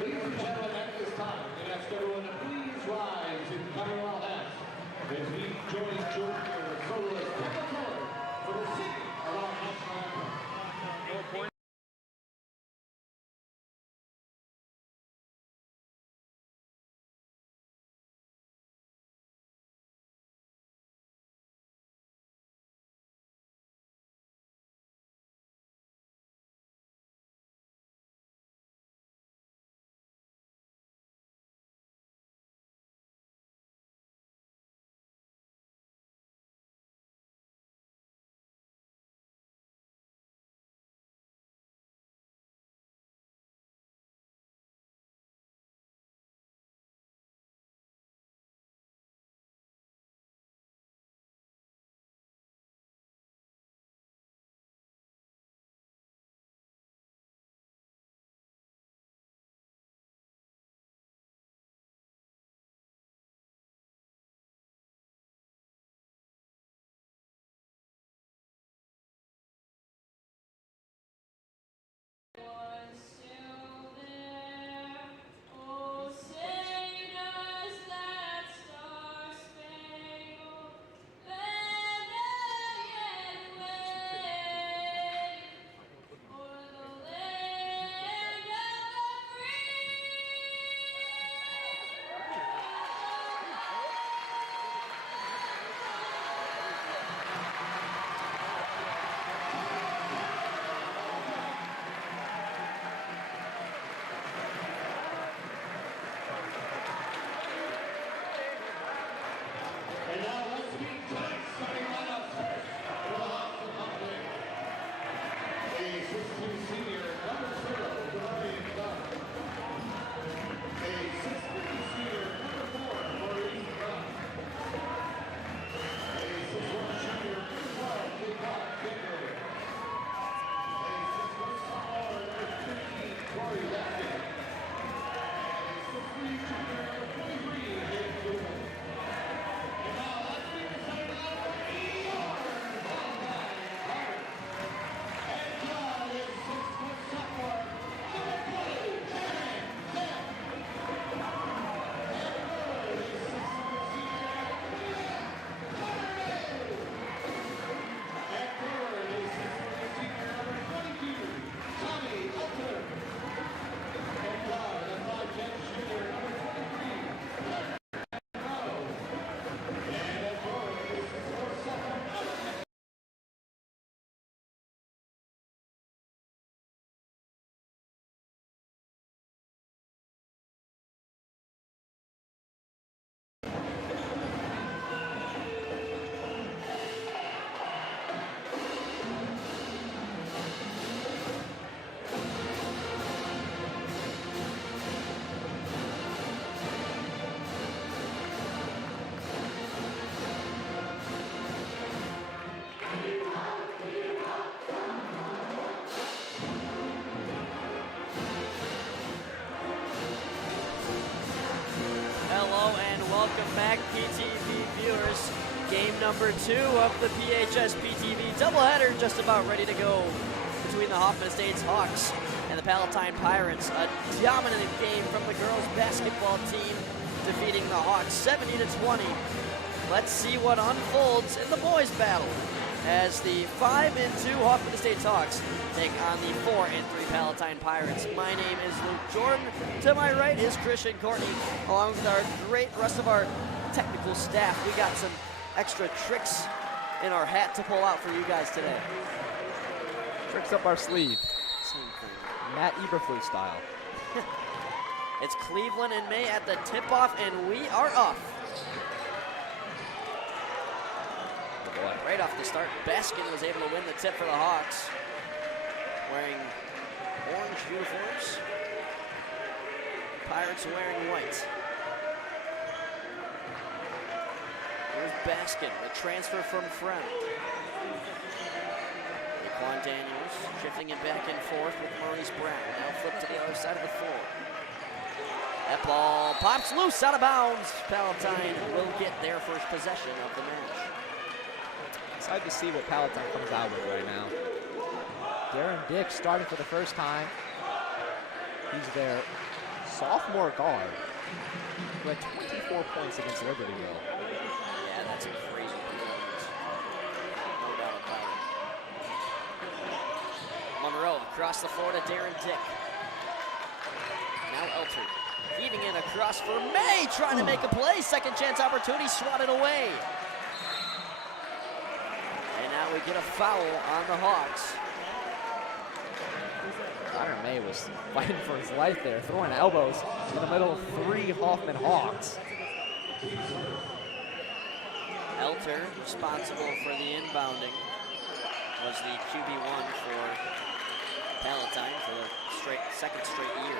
Ladies and gentlemen, at this time, we ask everyone to please rise in farewell hats as we join Jorden here, soloist Portera, for the singing of our national anthem. And now let's meet tonight's starting lineup for the Hawks of Hoffman. A 6'2" senior, number 0, Ryan Dunn. A 6'3" senior, number 4, Maurice Dunn. A 6'1" junior, number 12, Kate Kinder. A 6'1" sophomore, number 15, Corey Baskin. And a 6'3" junior, number 23, James Jorden. Welcome back, PTV viewers. Game number 2 of the PHS PTV doubleheader just about ready to go between the Hoffman Estates Hawks and the Palatine Pirates. A dominant game from the girls basketball team, defeating the Hawks 70-20. Let's see what unfolds in the boys battle as the 5-2 Hoffman Estates Hawks take on the 4-3 Palatine Pirates. My name is Luke Jordan. To my right is Christian Courtney, along with our great rest of our technical staff. We got some extra tricks in our hat to pull out for you guys today. Tricks up our sleeve. Same thing. Matt Eberflus style. It's Cleveland and May at the tip-off, and we are off. Oh boy. Right off the start, Baskin was able to win the tip for the Hawks, wearing orange uniforms. Pirates wearing white. Here's Baskin, the transfer from Friend. Raquan Daniels shifting it back and forth with Maurice Brown. Now flip to the other side of the floor. That ball pops loose out of bounds. Palatine will get their first possession of the match. Excited to see what Palatine comes out with right now. Darren Dick starting for the first time. He's their sophomore guard who had 24 points against Libertyville. Yeah, that's a crazy performance. No doubt about it. Monroe across the floor to Darren Dick. Now Elter heaving in across for May, trying to make a play. Second chance opportunity, swatted away. And now we get a foul on the Hawks. Connor May was fighting for his life there, throwing elbows in the middle of 3 Hoffman Hawks. Elter, responsible for the inbounding, was the QB1 for Palatine for the second straight year.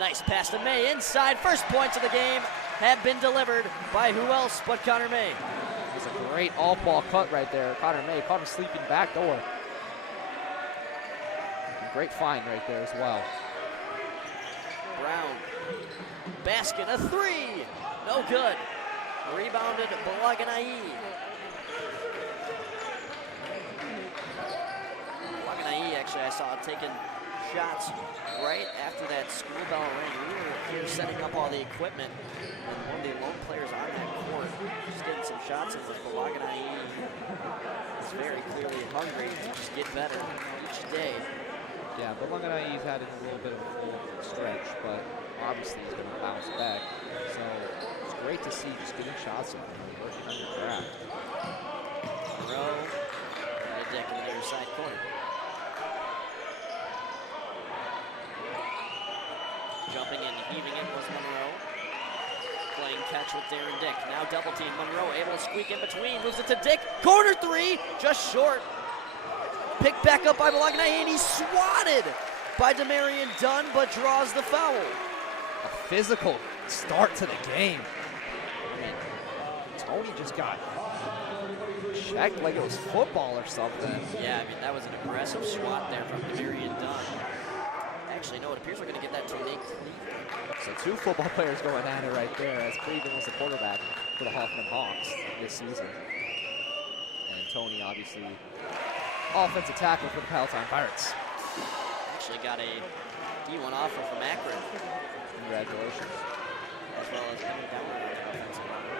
Nice pass to May inside. First points of the game have been delivered by who else but Connor May. It was a great all-ball cut right there. Connor May caught him sleeping back door. Great find right there as well. Brown, basket, a 3, no good. Rebounded Balaganai. Balaganai, actually, I saw taking shots right after that school bell rang. We were here setting up all the equipment, and one of the lone players on that court just getting some shots in was Balaganai. He's very clearly hungry to just get better each day. Yeah, but Lunganai's had a little bit of a full stretch, but obviously he's going to bounce back. So it's great to see just getting shots in and working on your craft. Monroe, and a Dick in the near side corner. Jumping and heaving it was Monroe. Playing catch with Darren Dick. Now double team. Monroe able to squeak in between. Moves it to Dick. Corner 3, just short. Picked back up by Balaganai, and he's swatted by Demarion Dunn, but draws the foul. A physical start to the game. I mean, Tony just got checked like it was football or something. Yeah, I mean, that was an aggressive swat there from Demarion Dunn. Actually, no, it appears we're going to get that to Nate Cleveland. So 2 football players going at it right there, as Cleveland was the quarterback for the Hoffman Hawks this season. And Tony, obviously, offensive tackle for the Palatine Pirates. Actually got a D1 offer from Akron. Congratulations. As well as coming down with an offensive line.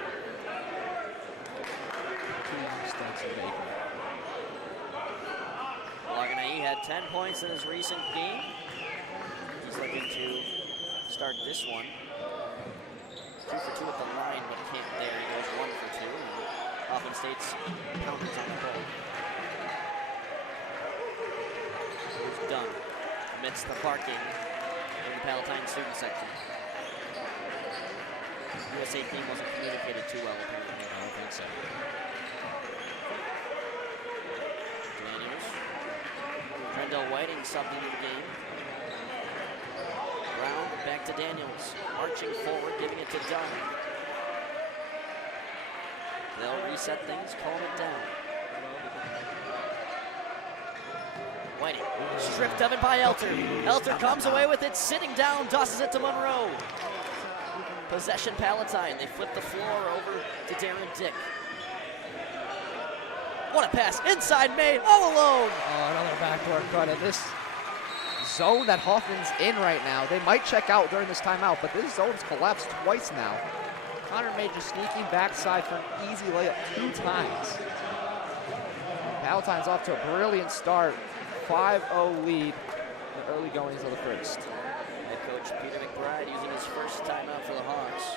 Balaganai had 10 points in his recent game. He's looking to start this one. 2 for 2 at the line, but can't there. He goes 1 for 2. And Hoffman Estates counters on the ball. Here's Dunn amidst the barking in the Palatine student section. USA team wasn't communicated too well, apparently. I don't think so. Daniels. Trendell Whiting subbed into the game. Brown back to Daniels. Marching forward, giving it to Dunn. They'll reset things, calm it down. Whiting, stripped of it by Elter. Elter comes away with it, sitting down, tosses it to Monroe. Possession Palatine, they flip the floor over to Darren Dick. What a pass, inside May, all alone. Oh, another backdoor cut in this zone that Hoffman's in right now. They might check out during this timeout, but this zone's collapsed twice now. Connor May just sneaking backside for an easy layup 2 times. Palatine's off to a brilliant start. 5-0 lead in the early goings of the first. Head coach Peter McBride using his first timeout for the Hawks.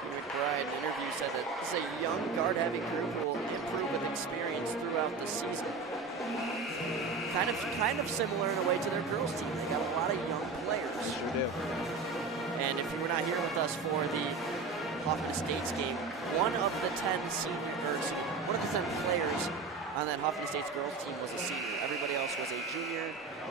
Peter McBride in an interview said that this is a young guard-heavy group who will improve with experience throughout the season. Kind of similar in a way to their girls team. They got a lot of young players. Sure do. And if you were not here with us for the Hoffman Estates game, one of the 10 players on that Hoffman Estates girls team was a senior. Everybody else was a junior,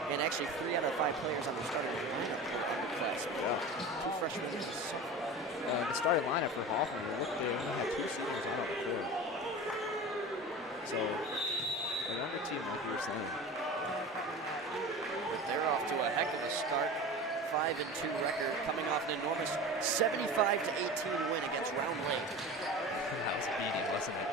and actually 3 out of 5 players on the starting lineup were underclassmen. Yeah. 2 freshmen. The starting lineup for Hoffman, they only had 2 seniors on the court. So, a younger team, like you were saying. They're off to a heck of a start. 5-2 record, coming off an enormous 75-18 win against Round Lake. That was a beating, wasn't it?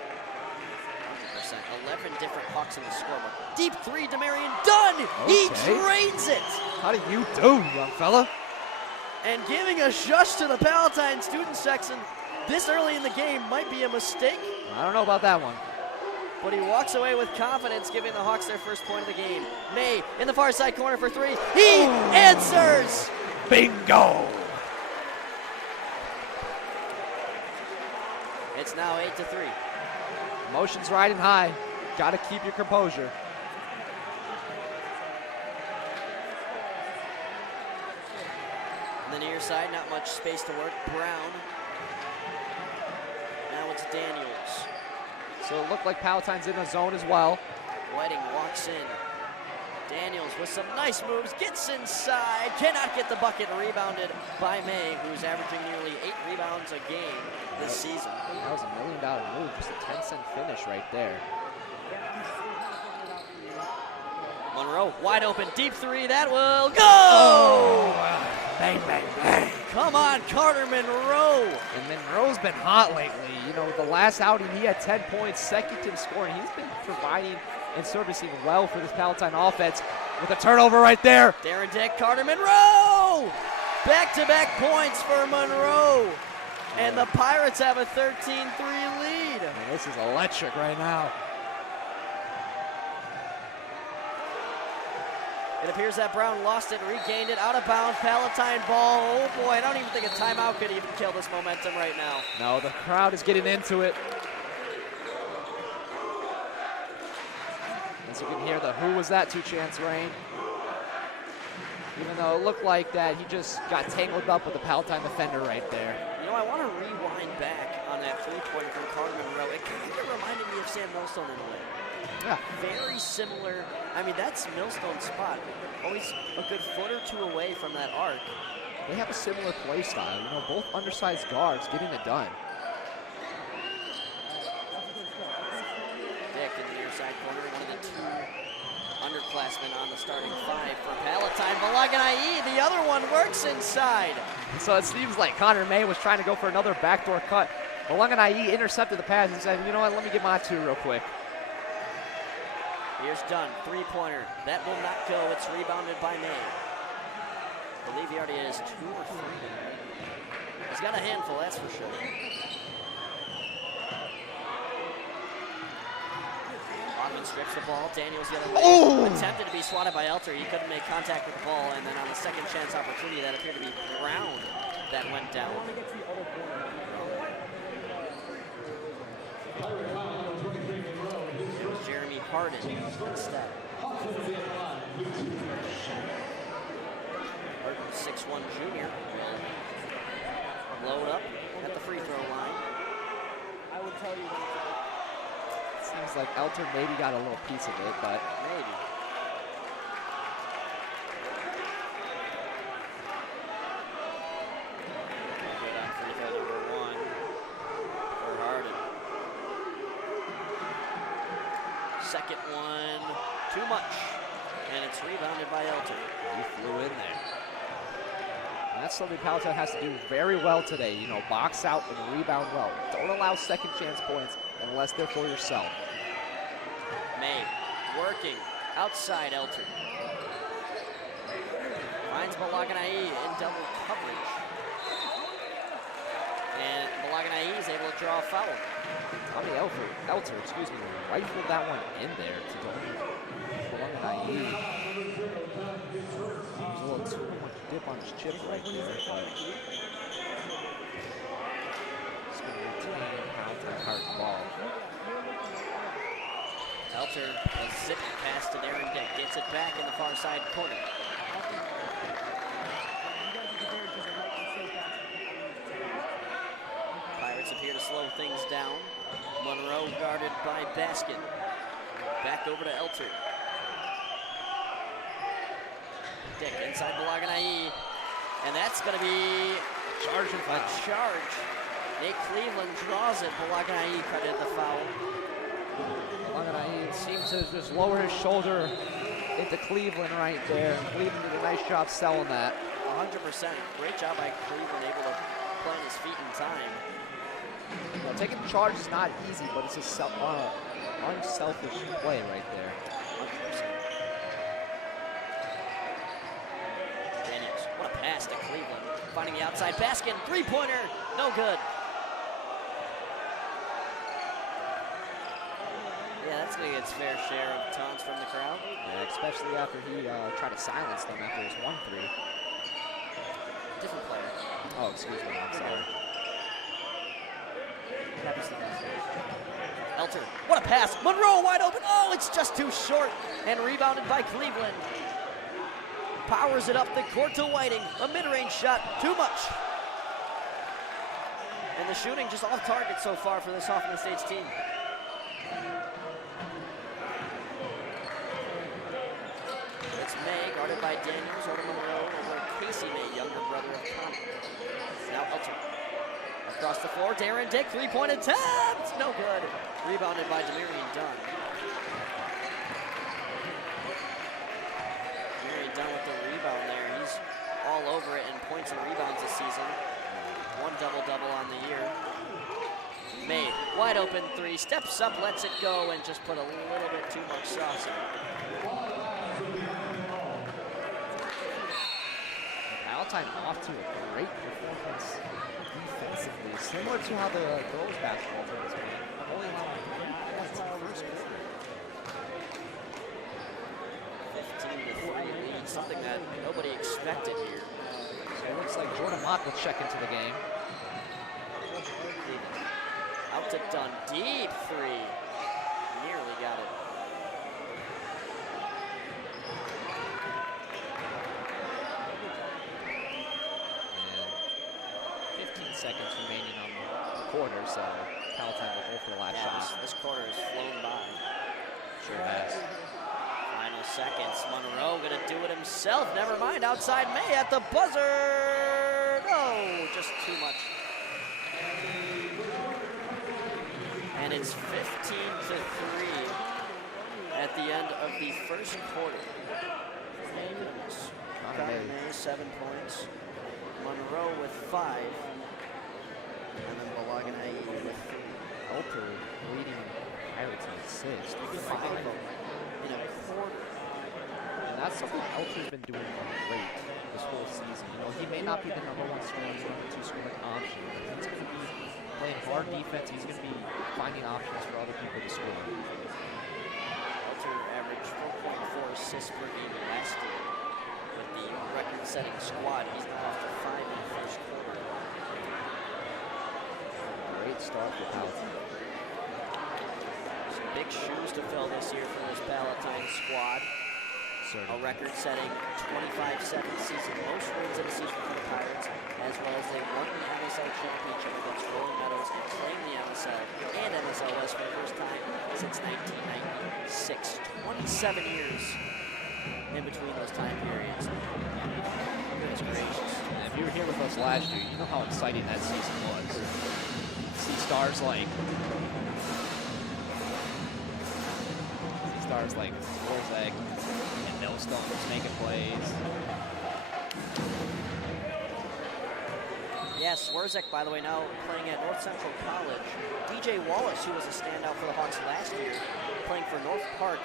100%. 11 different Hawks in the scoreboard. Deep three, Demarion Dunn. He drains it. How do you do, young fella? And giving a shush to the Palatine student section this early in the game might be a mistake. I don't know about that one. But he walks away with confidence, giving the Hawks their first point of the game. May in the far side corner for three. He answers. Bingo. It's now 8-3. Emotions riding high. Got to keep your composure. On the near side, not much space to work. Brown. Now it's Daniels. So it looked like Palatine's in a zone as well. Wedding walks in. Daniels with some nice moves, gets inside, cannot get the bucket, rebounded by May, who's averaging nearly 8 rebounds a game this season. That was $1 million move, just a 10-cent finish right there. Monroe, wide open, deep three, that will go! Oh! Bang, bang, bang. Come on, Carter Monroe. And Monroe's been hot lately. You know, the last outing, he had 10 points, second team scoring. He's been providing and servicing well for this Palatine offense with a turnover right there. Darren Dick, Carter Monroe! Back-to-back points for Monroe. And the Pirates have a 13-3 lead. Man, this is electric right now. It appears that Brown lost it, regained it, out of bounds, Palatine ball. Oh boy, I don't even think a timeout could even kill this momentum right now. No, the crowd is getting into it. As you can hear the who was that two-chance rain. Even though it looked like that he just got tangled up with the Palatine defender right there. You know, I want to rewind back on that three-pointer from Carter Monroe. It kind of reminded me of Sam Millstone in a way. Yeah. Very similar. I mean, that's Millstone's spot. Always a good foot or two away from that arc. They have a similar play style. You know, both undersized guards getting it done. Dick in the near side corner, one of the two underclassmen on the starting five for Palatine. Balaganayi, the other one works inside. So it seems like Connor May was trying to go for another backdoor cut. Balaganayi intercepted the pass and said, you know what, let me get my two real quick. Here's Dunn, three-pointer. That will not go. It's rebounded by May. I believe he already has 2 or 3. He's got a handful, that's for sure. Hoffman strips the ball. Daniels the other way. Oh! Attempted to be swatted by Elter. He couldn't make contact with the ball. And then on the second chance opportunity, that appeared to be Brown that went down. Harden instead. Harden, 6'1" junior, will load up at the free throw line. I would tell you that seems like Elter maybe got a little piece of it, but maybe. Good on free throw number 1 for Harden. Second one, too much, and it's rebounded by Elton. He flew in there. And that's something Palatine has to do very well today. You know, box out and rebound well. Don't allow second chance points unless they're for yourself. May working outside Elton. Finds Balaganayi in double coverage. And Balaganayi is able to draw a foul. Tommy Elter, rifled that one in there to Balaganayi. There's a little too much dip on his chip right there, but it's going to retain Palatine hard ball. Elter, a zip pass to Darren Dick, gets it back in the far side corner. Pirates appear to slow things down. Monroe guarded by Baskin. Back over to Elter. Dick inside Balaganayi. And that's going to be a charge. Nate Cleveland draws it. Balaganayi credited the foul. Balaganayi seems to just lower his shoulder into Cleveland right there. Cleveland did a nice job selling that. 100%. Great job by Cleveland, able to plant his feet in time. You know, taking the charge is not easy, but it's an unselfish play right there. 100%. Daniels, what a pass to Cleveland. Finding the outside basket, three-pointer, no good. Yeah, that's gonna get its fair share of taunts from the crowd. Yeah, especially after he tried to silence them after his 1-3. Different player. Oh, excuse me, I'm sorry. What happens to that? Elter, what a pass. Monroe wide open. Oh, it's just too short. And rebounded by Cleveland. Powers it up the court to Whiting. A mid-range shot, too much. And the shooting just off target so far for this Hoffman Estates team. It's May, guarded by Daniels over Monroe, over Casey May, younger brother of Connor. Now Elter. Across the floor, Darren Dick, three-point attempt! No good. Rebounded by Demarion Dunn. Demarion Dunn with the rebound there. He's all over it in points and rebounds this season. One double-double on the year. May, wide open three, steps up, lets it go, and just put a little bit too much sauce in it. Palatine off to a great performance defensively, similar to how the girls basketball team is playing. Only allowing 1 point in the first quarter. 15-3 lead, something that nobody expected here. So it looks like Jorden will check into the game. Out to Dunn, deep three. Nearly got it. And 15 seconds remaining on the quarter, so Palatine will go for the last shot. This quarter has flown by. Sure has. Final seconds. Monroe gonna do it himself. Never mind. Outside May at the buzzer. No, just too much. And it's 15-3 at the end of the first quarter. Connor May, 7 points. Monroe with 5. And then Balaganai with 3. Elter leading Pirates on 6. 5 in a quarter. And that's something Elter's been doing great this whole season. You know, he may not be the #1 scoring, #2 scoring option, but he's going to be playing hard defense. He's going to be finding options for other people to score. Elter averaged 4.4 assists per game last year. With the record-setting squad, he's now off to 5 in the first quarter. Great start for Palatine. Some big shoes to fill this year for this Palatine squad. A record-setting 25-7 season, most wins in a season for the Pirates, as well as they won the MSL championship against Rolling Meadows and claimed the MSL and MSL West for the first time since 1996. 27 years in between those time periods. Goodness gracious. And if you were here with us last year, you know how exciting that season was. See stars like Warzak and Millstone just making plays. Yes, Warzak, by the way, now playing at North Central College. DJ Wallace, who was a standout for the Hawks last year, playing for North Park.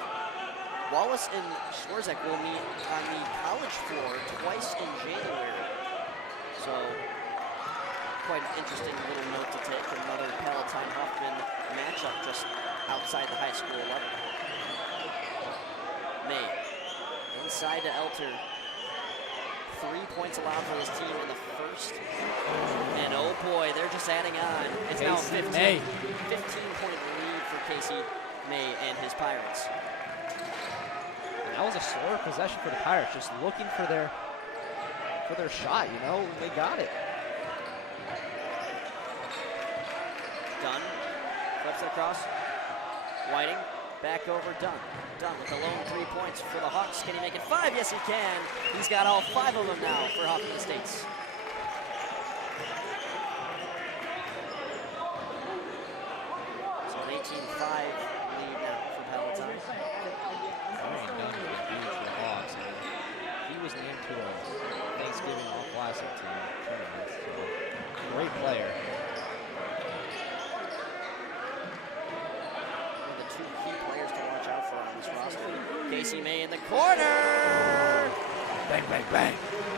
Wallace and Warzak will meet on the college floor twice in January. So, quite an interesting little note to take. Another Palatine-Hoffman matchup just outside the high school level. May, inside to Elter. 3 points allowed for this team in the first. And oh boy, they're just adding on. It's now 15-point lead for Casey May and his Pirates. And that was a slower possession for the Pirates, just looking for their shot, you know, they got it. Dunn flips it across. Whiting back over Dunn. Dunn with the lone 3 points for the Hawks. Can he make it 5? Yes, he can. He's got all 5 of them now for Hoffman Estates. So an 18-5 lead now for Palatine. Dunn was huge for the Hawks. He was named to a Thanksgiving All-Classic team tournament, so great player. One of the 2 key Casey May in the corner. Bang, bang, bang.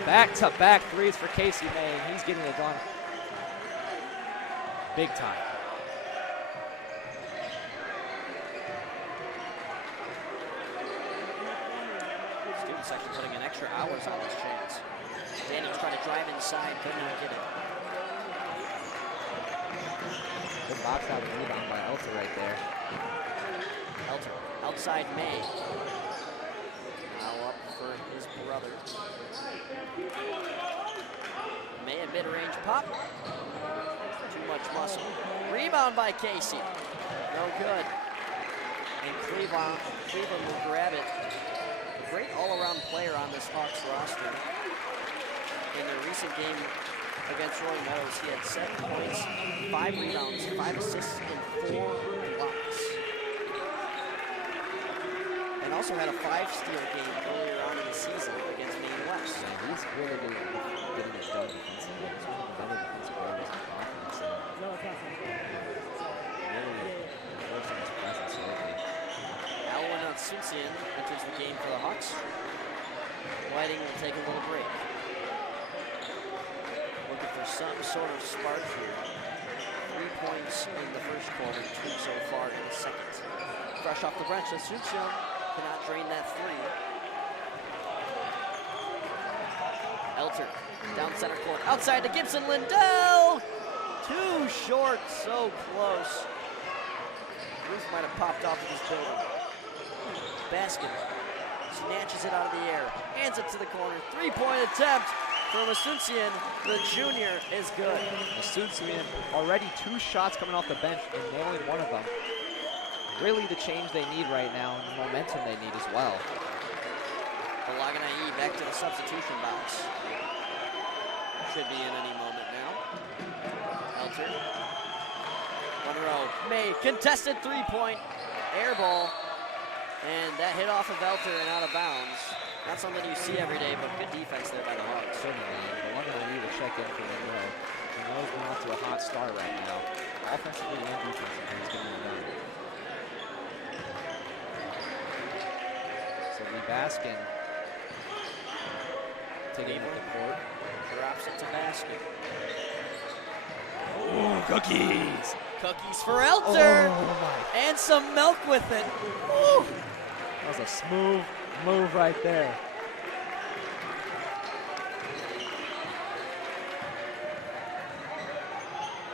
Back-to-back threes for Casey May, and he's getting it done big time. Student section putting in extra hours on this chance. Daniels trying to drive inside, could not get it. Good box out rebound by Elter right there. Elter outside May. Now up for his brother. May a mid-range pop. Too much muscle. Rebound by Casey. No good. And Cleveland will grab it. A great all-around player on this Hawks roster. In their recent game against Roy Meadows, he had 7 points, 5 rebounds, 5 assists, and 4 blocks. And also had a 5-steal game earlier on in the season against Maine West. Yeah, he's really getting it done defensively. He's one of the better defensive players in the offense. Really forcing his presence lately. Alwyn Atsunsian enters the game for the Hawks. Whiting will take a little break. Looking for some sort of spark here. 3 points in the first quarter, 2 so far in the second. Fresh off the bench, Atsunsian cannot drain that 3. Elter, down center court, outside to Gibson Lindell! Too short, so close. Roof might have popped off of this building. Basket, snatches it out of the air, hands it to the corner, 3-point attempt from Atsunsian. The junior is good. Atsunsian, already 2 shots coming off the bench and nailing one of them. Really the change they need right now and the momentum they need as well. Balaganai back to the substitution box. Should be in any moment now. Elter. Monroe. May. Contested 3-point. Air ball. And that hit off of Elter and out of bounds. Not something you see every day, but good defense there by the Hawks. Certainly. Balaganai will check in for Monroe. Monroe's been off to a hot start right now. Offensively and defensively, he's getting it done. So Lee Baskin taking it to court. Drops it to Baskin. Oh, cookies! Cookies for Elter! Oh, my. And some milk with it. Woo. That was a smooth move right there.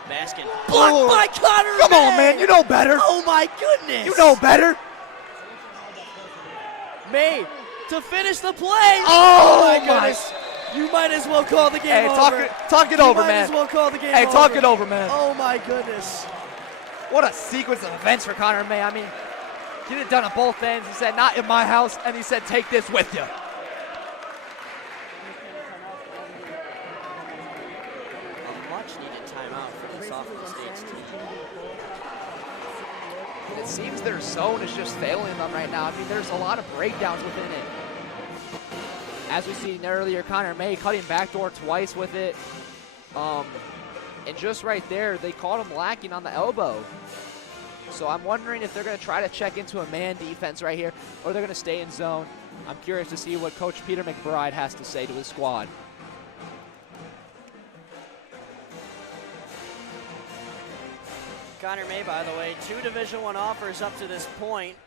Baskin. Blocked by Connor Come May. on, man. You know better. Oh, my goodness. You know better. May to finish the play. Oh, my goodness. You might as well call the game over. Hey, talk it over, man. You might as well call the game over. Hey, talk it over, man. Oh, my goodness. What a sequence of events for Connor May. I mean, get it done on both ends. He said, not in my house, and he said, take this with you. A much-needed timeout for this Hoffman Estates team. And it seems their zone is just failing them right now. I mean, there's a lot of breakdowns within it. As we seen earlier, Connor May cutting backdoor twice with it. And just right there, they caught him lacking on the elbow. So I'm wondering if they're going to try to check into a man defense right here, or they're going to stay in zone. I'm curious to see what Coach Peter McBride has to say to his squad. Connor May, by the way, 2 Division I offers up to this point.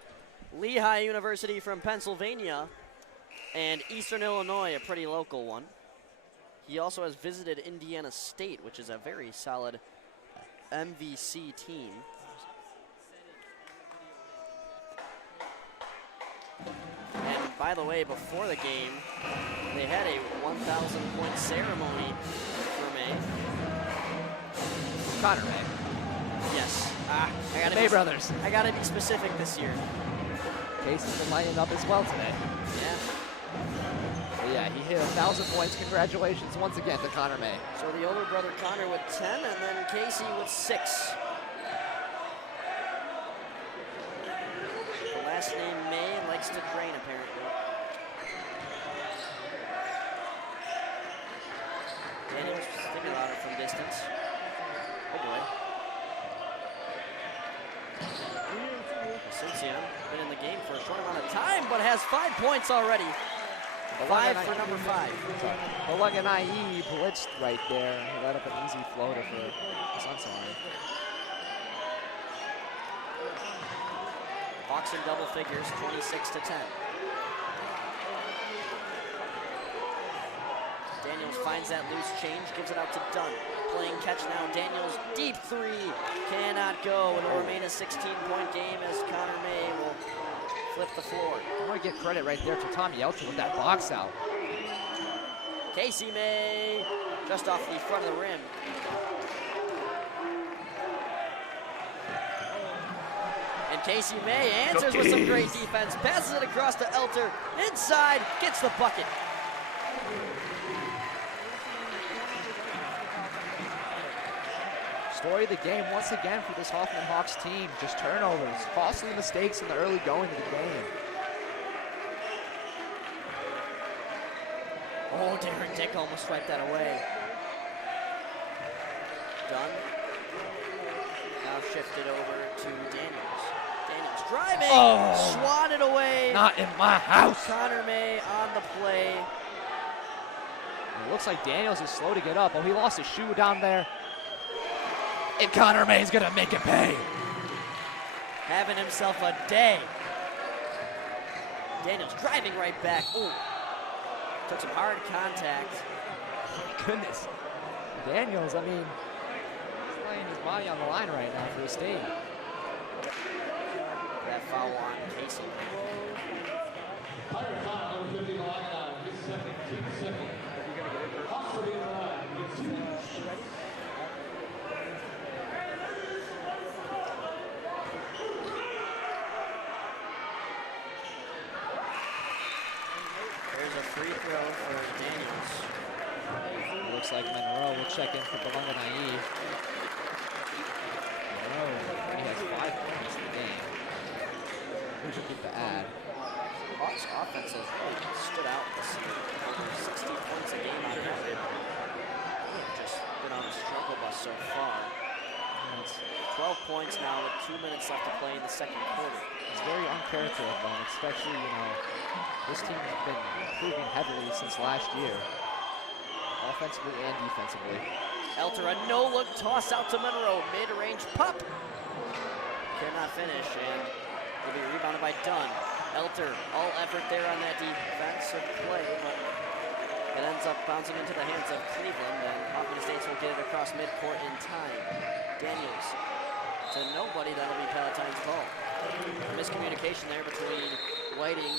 Lehigh University from Pennsylvania and Eastern Illinois, a pretty local one. He also has visited Indiana State, which is a very solid MVC team. And by the way, before the game, they had a 1,000-point ceremony for May. Connor May. Yes. May brothers. I gotta be specific this year. Casey's been lighting up as well today. Yeah. But yeah, he hit 1,000 points. Congratulations once again to Connor May. So the older brother Connor with 10, and then Casey with 6. The last name May likes to drain, apparently. Daniels thinking about it from distance. Oh boy. Asuncion been in the game for a short amount of time, but has 5 points already. 5 for number 5. Balangana'i blitzed right there. He let up an easy floater for Asuncion. Hawks in double figures, 26-10. Daniels finds that loose change, gives it out to Dunn. Playing catch now, Daniels, deep three, cannot go. And it'll remain a 16-point game as Connor May will flip the floor. I want to give credit right there to Tommy Elton with that box out. Casey May, just off the front of the rim. And Casey May answers with some great defense, passes it across to Elter, inside, gets the bucket. Story of the game once again for this Hoffman Hawks team. Just turnovers, costly mistakes in the early going of the game. Oh, Darren Dick almost swiped that away. Dunn. Now shifted over to Daniels. Daniels driving, swatted away. Not in my house. Connor May on the play. It looks like Daniels is slow to get up. Oh, he lost his shoe down there. And Connor May's gonna make it pay. Having himself a day. Daniels driving right back. Ooh. Took some hard contact. Oh, goodness. Daniels, I mean, he's laying his body on the line right now for his team. That foul on Casey. Pirate foul, number 50, line on his second, team second. Hawks are being alive. There's a free throw for Daniels. It looks like Monroe will check in for Balangana'i. Monroe, he has 5 points in the game. Who's looking to add? Hawks offense has really stood out this year. Over 60 points a game out of it. Just been on a struggle bus so far. It's 12 points now with 2 minutes left to play in the second quarter. It's very uncharacteristic of them, especially, you know, this team has been improving heavily since last year, offensively and defensively. Elter, a no-look toss out to Monroe, mid-range pop. Cannot finish, and will be rebounded by Dunn. Elter, all effort there on that defensive play, but it ends up bouncing into the hands of Cleveland, and Hoffman Estates will get it across midcourt in time. Daniels to nobody, that'll be Palatine's ball. Miscommunication there between Whiting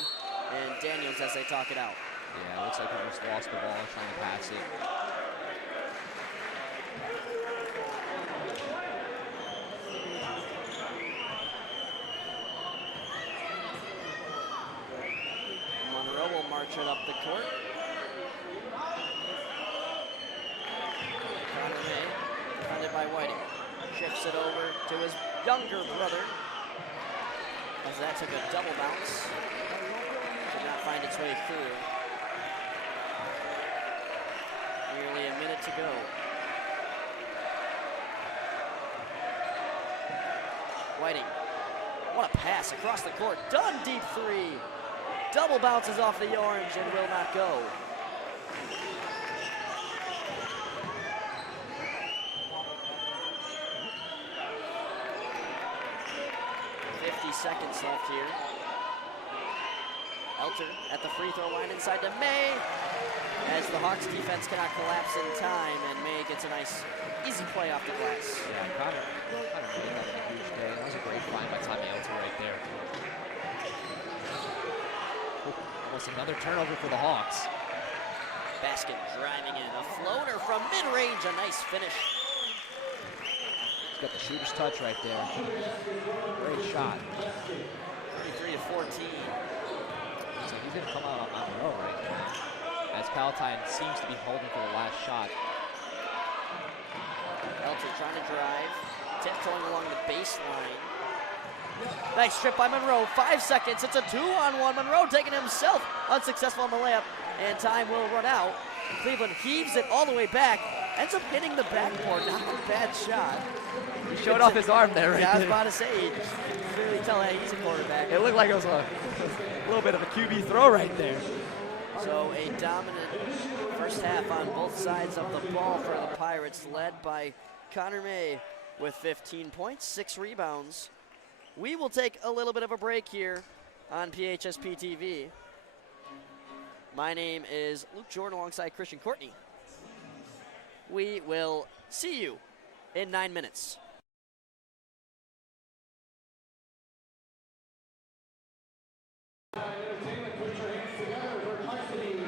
and Daniels as they talk it out. Yeah, it looks like he just lost the ball trying to pass it. Monroe will march it up the court. Connor May, defended by Whiting. Shifts it over to his younger brother. As that took a double bounce. Did not find its way through. Nearly a minute to go. Whiting. What a pass across the court. Dunn deep three. Double bounces off the orange and will not go. 50 seconds left here. Elter at the free throw line inside to May. As the Hawks defense cannot collapse in time, and May gets a nice, easy play off the glass. Yeah, Connor really having a huge day. That was a great find by Tommy Elter right there. Almost another turnover for the Hawks. Basket driving in, a floater from mid-range, a nice finish. He's got the shooter's touch right there. Great shot. 33-14. So he's going to come out on the row right now, as Palatine seems to be holding for the last shot. Elter trying to drive, tiptoeing along the baseline. Nice strip by Monroe, 5 seconds, it's a 2-on-1. Monroe taking himself unsuccessful on the layup, and time will run out. Cleveland heaves it all the way back, ends up hitting the backboard, not a bad shot. He showed off his arm there right Yeah, I was there. about to say, clearly tell that he's a quarterback. It looked like it was a little bit of a QB throw right there. So a dominant first half on both sides of the ball for the Pirates, led by Connor May with 15 points, 6 rebounds. We will take a little bit of a break here on PHSP TV. My name is Luke Jordan alongside Christian Courtney. We will see you in 9 minutes. Entertainment, put your hands together for Varsity.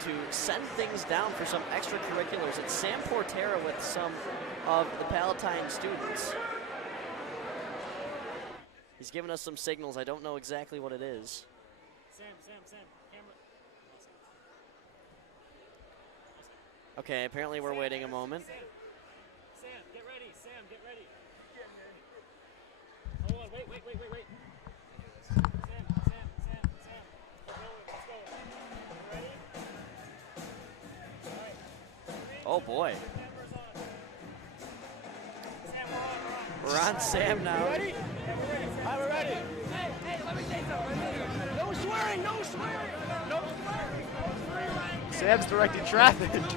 to send things down for some extracurriculars. It's Sam Portera with some of the Palatine students. He's giving us some signals. I don't know exactly what it is. Sam, camera. Okay, apparently we're waiting a moment. Sam, get ready. Sam, get ready. Hold on, wait. Sam. Let's go. Ready? All right. Oh boy. Cameras on. Sam, we're on. We're on Sam now. Ready? We're ready. Hey, let me say something. No swearing. Sam's directing traffic. What's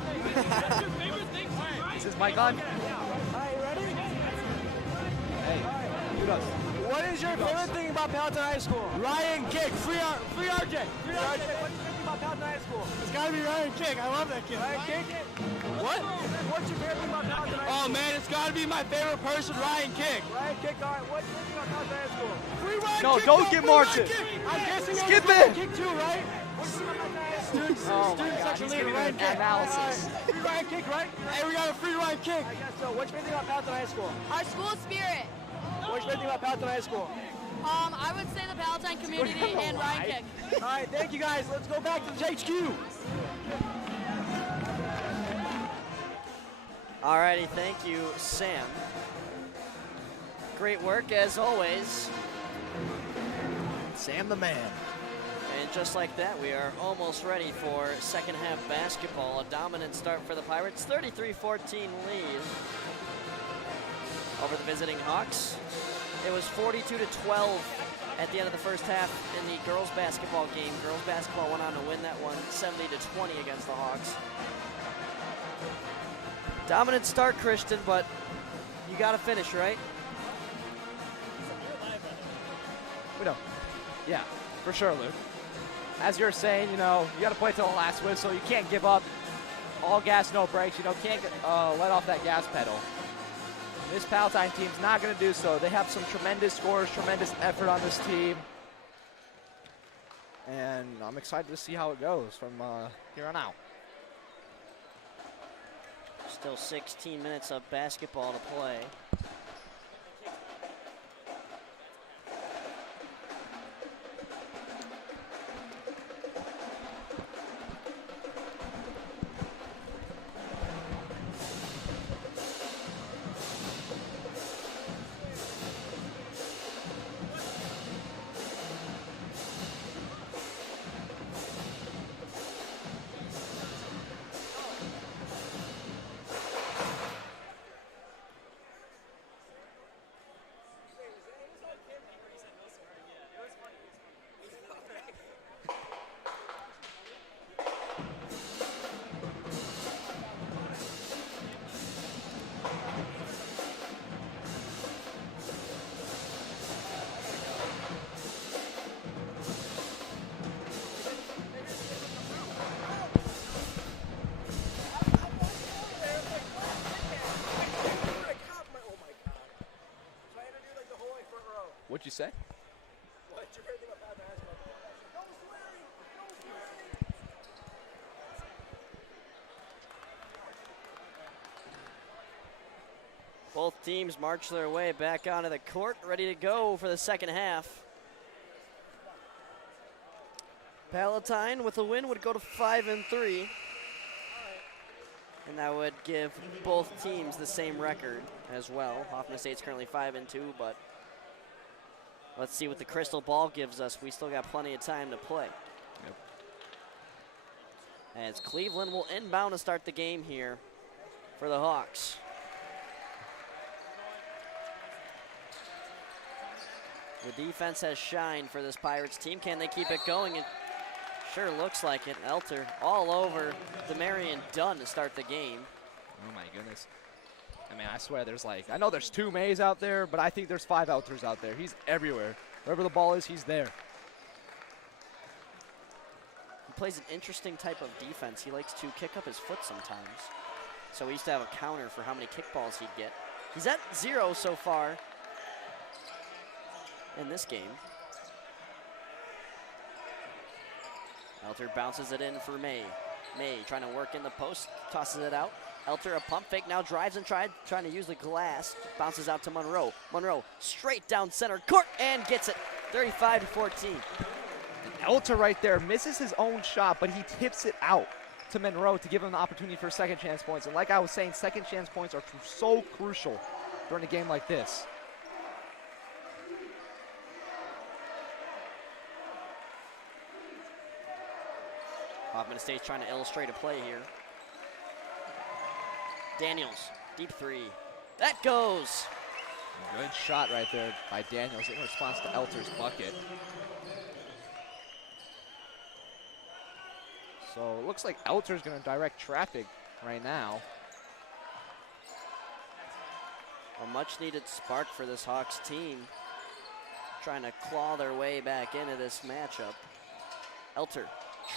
your favorite thing? Is his mic on? All right, ready? Hey, kudos. What is your favorite thing about Palatine High School? Ryan Kick, free RJ. What's your favorite thing about Palatine High School? It's gotta be Ryan Kick. I love that kid. Ryan Kick? What? What's your favorite thing about Palatine High School? Oh man, it's gotta be my favorite person, Ryan Kick. Ryan Kick, all right. What's your favorite thing about Palatine High School? Free Ryan No, Kick. don't get Martin. I'm guessing Skip Ryan it. Kick too, right? What's your favorite thing about Palatine High School? Oh my Student God, section he's leader, giving Ryan an Kick. analysis. Free Ryan Kick, right? Hey, we got a free Ryan Kick. I guess so. What's your favorite thing about Palatine High School? Our school spirit. What's your favorite thing about Palatine High School? I would say the Palatine community and Ryan Kick. All right, thank you guys. Let's go back to the HQ. Alrighty, thank you, Sam. Great work as always. Sam the man. And just like that, we are almost ready for second half basketball. A dominant start for the Pirates, 33-14 lead over the visiting Hawks. It was 42-12 at the end of the first half in the girls basketball game. Girls basketball went on to win that one 70-20 against the Hawks. Dominant start, Christian, but you got to finish, right? We don't. Yeah, for sure, Luke. As you're saying, you know, you got to play till the last whistle. You can't give up. All gas, no brakes. You know, can't let off that gas pedal. This Palatine team's not going to do so. They have some tremendous scores, tremendous effort on this team. And I'm excited to see how it goes from here on out. Still 16 minutes of basketball to play. What'd you say? What's your favorite thing about Palatine High School? No swearing! Both teams march their way back onto the court, ready to go for the second half. Palatine with a win would go to 5-3. And that would give both teams the same record as well. Hoffman Estates currently 5-2, but let's see what the crystal ball gives us. We still got plenty of time to play. Yep. As Cleveland will inbound to start the game here for the Hawks. The defense has shined for this Pirates team. Can they keep it going? It sure looks like it. Elter all over Demarion Dunn to start the game. Oh my goodness. I mean, I swear there's like, I know there's 2 Mays out there, but I think there's 5 Elters out there. He's everywhere. Wherever the ball is, he's there. He plays an interesting type of defense. He likes to kick up his foot sometimes. So we used to have a counter for how many kickballs he'd get. He's at 0 so far in this game. Elter bounces it in for May. May trying to work in the post, tosses it out. Elter, a pump fake, now drives and trying to use the glass. Bounces out to Monroe. Monroe straight down center court and gets it. 35-14. Elter right there misses his own shot, but he tips it out to Monroe to give him the opportunity for second chance points. And like I was saying, second chance points are so crucial during a game like this. Hoffman Estates trying to illustrate a play here. Daniels, deep three. That goes. Good shot right there by Daniels in response to Elter's bucket. So it looks like Elter's going to direct traffic right now. A much needed spark for this Hawks team. Trying to claw their way back into this matchup. Elter,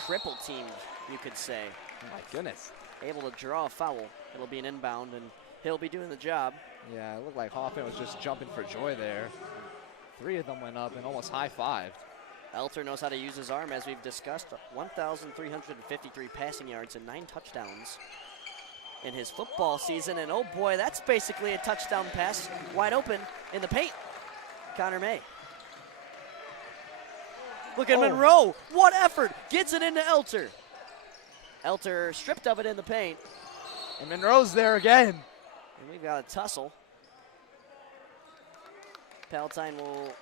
triple teamed, you could say. Oh my goodness. Able to draw a foul. It'll be an inbound, and he'll be doing the job. Yeah, it looked like Hoffman was just jumping for joy there. 3 of them went up and almost high-fived. Elter knows how to use his arm, as we've discussed. 1,353 passing yards and 9 touchdowns in his football season. And oh boy, that's basically a touchdown pass wide open in the paint. Connor May. Look at Monroe. What effort. Gets it into Elter. Elter stripped of it in the paint. And Monroe's there again. And we've got a tussle. Palatine will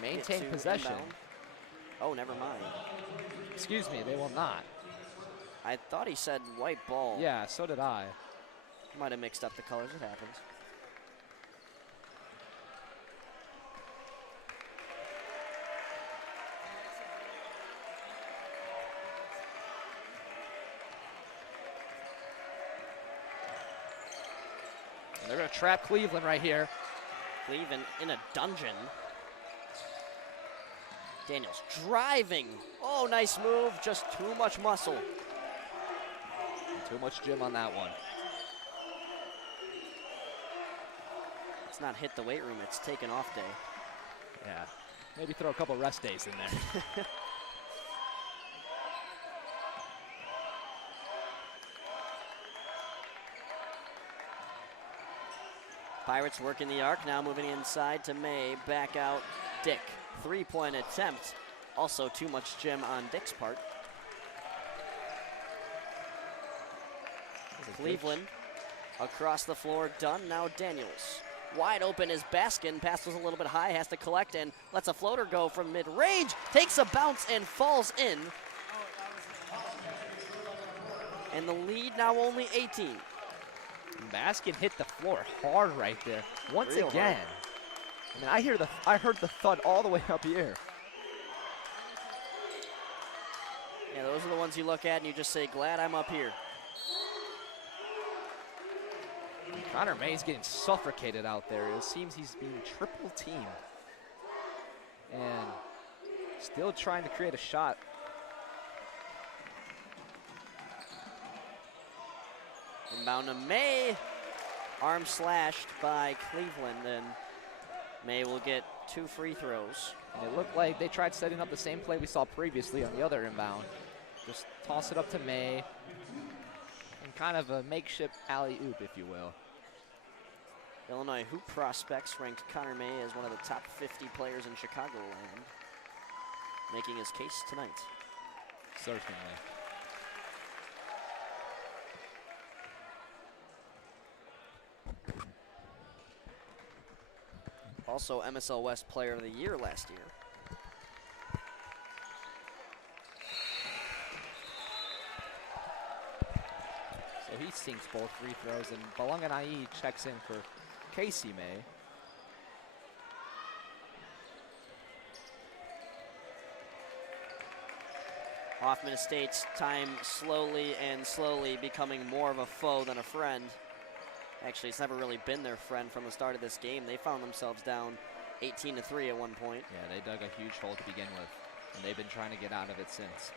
maintain get to possession. inbound. Oh, never mind. Excuse me, they will not. I thought he said white ball. Yeah, so did I. Might have mixed up the colors. It happens. And they're going to trap Cleveland right here. Cleveland in a dungeon. Daniels driving. Oh, nice move. Just too much muscle. Too much gym on that one. It's not hit the weight room. It's taken off day. Yeah. Maybe throw a couple rest days in there. Pirates working the arc. Now moving inside to May. Back out Dick. 3-point attempt. Also too much gym on Dick's part. Cleveland across the floor, done. Now Daniels. Wide open is Baskin. Pass was a little bit high, has to collect and lets a floater go from mid-range. Takes a bounce and falls in. And the lead now only 18. Baskin hit the floor hard right there. Once Real again. hard. I mean, I heard the thud all the way up here. Yeah, those are the ones you look at and you just say, glad I'm up here. Connor May's getting suffocated out there. It seems he's being triple teamed. And still trying to create a shot. Inbound to May. Arm slashed by Cleveland, and May will get 2 free throws. And it looked like they tried setting up the same play we saw previously on the other inbound. Just toss it up to May. And kind of a makeshift alley-oop, if you will. Illinois Hoop Prospects ranked Connor May as one of the top 50 players in Chicagoland, making his case tonight. Certainly. Also MSL West Player of the Year last year. So he sinks both free throws, and Balanganai checks in for Casey May. Hoffman Estates time slowly becoming more of a foe than a friend. Actually, it's never really been their friend from the start of this game. They found themselves down 18-3 at one point. Yeah, they dug a huge hole to begin with, and they've been trying to get out of it since.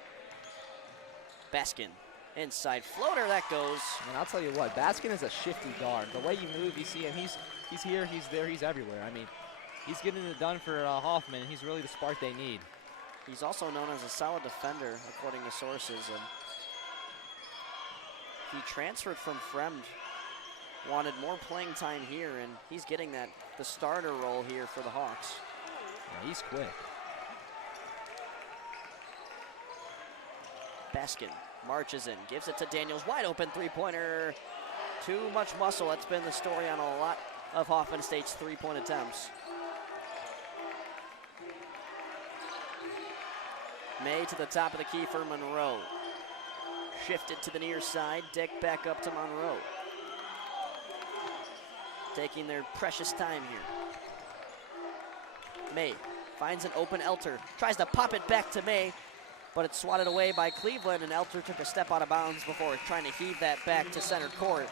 Baskin, inside floater, that goes. And I'll tell you what, Baskin is a shifty guard. The way you move, you see him, he's here, he's there, he's everywhere. I mean, he's getting it done for Hoffman, and he's really the spark they need. He's also known as a solid defender, according to sources. And He transferred from Fremd, wanted more playing time here, and he's getting the starter role here for the Hawks. Yeah, he's quick. Baskin marches in, gives it to Daniels, wide open three-pointer. Too much muscle. That's been the story on a lot of Hoffman Estates three-point attempts. May to the top of the key for Monroe. Shifted to the near side, Dick back up to Monroe. Taking their precious time here. May finds an open Elter, tries to pop it back to May, but it's swatted away by Cleveland, and Elter took a step out of bounds before trying to heave that back to center court.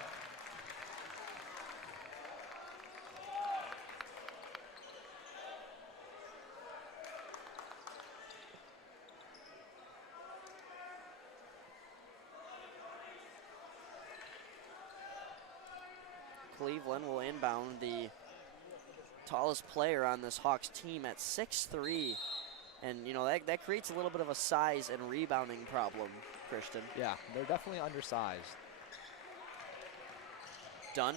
Cleveland will inbound, the tallest player on this Hawks team at 6'3". And, you know, that creates a little bit of a size and rebounding problem, Christian. Yeah, they're definitely undersized. Dunn,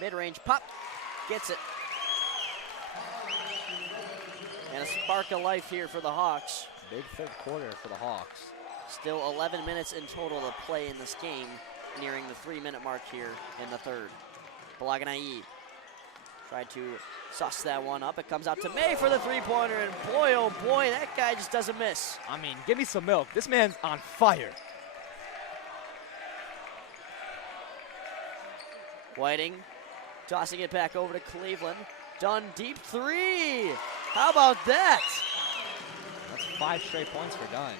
mid-range pop, gets it. And a spark of life here for the Hawks. Big third quarter for the Hawks. Still 11 minutes in total to play in this game, nearing the 3-minute mark here in the third. Balaganai tried to suss that one up. It comes out to May for the three-pointer, and boy, oh boy, that guy just doesn't miss. I mean, give me some milk. This man's on fire. Whiting tossing it back over to Cleveland. Dunn, deep three. How about that? That's 5 straight points for Dunn.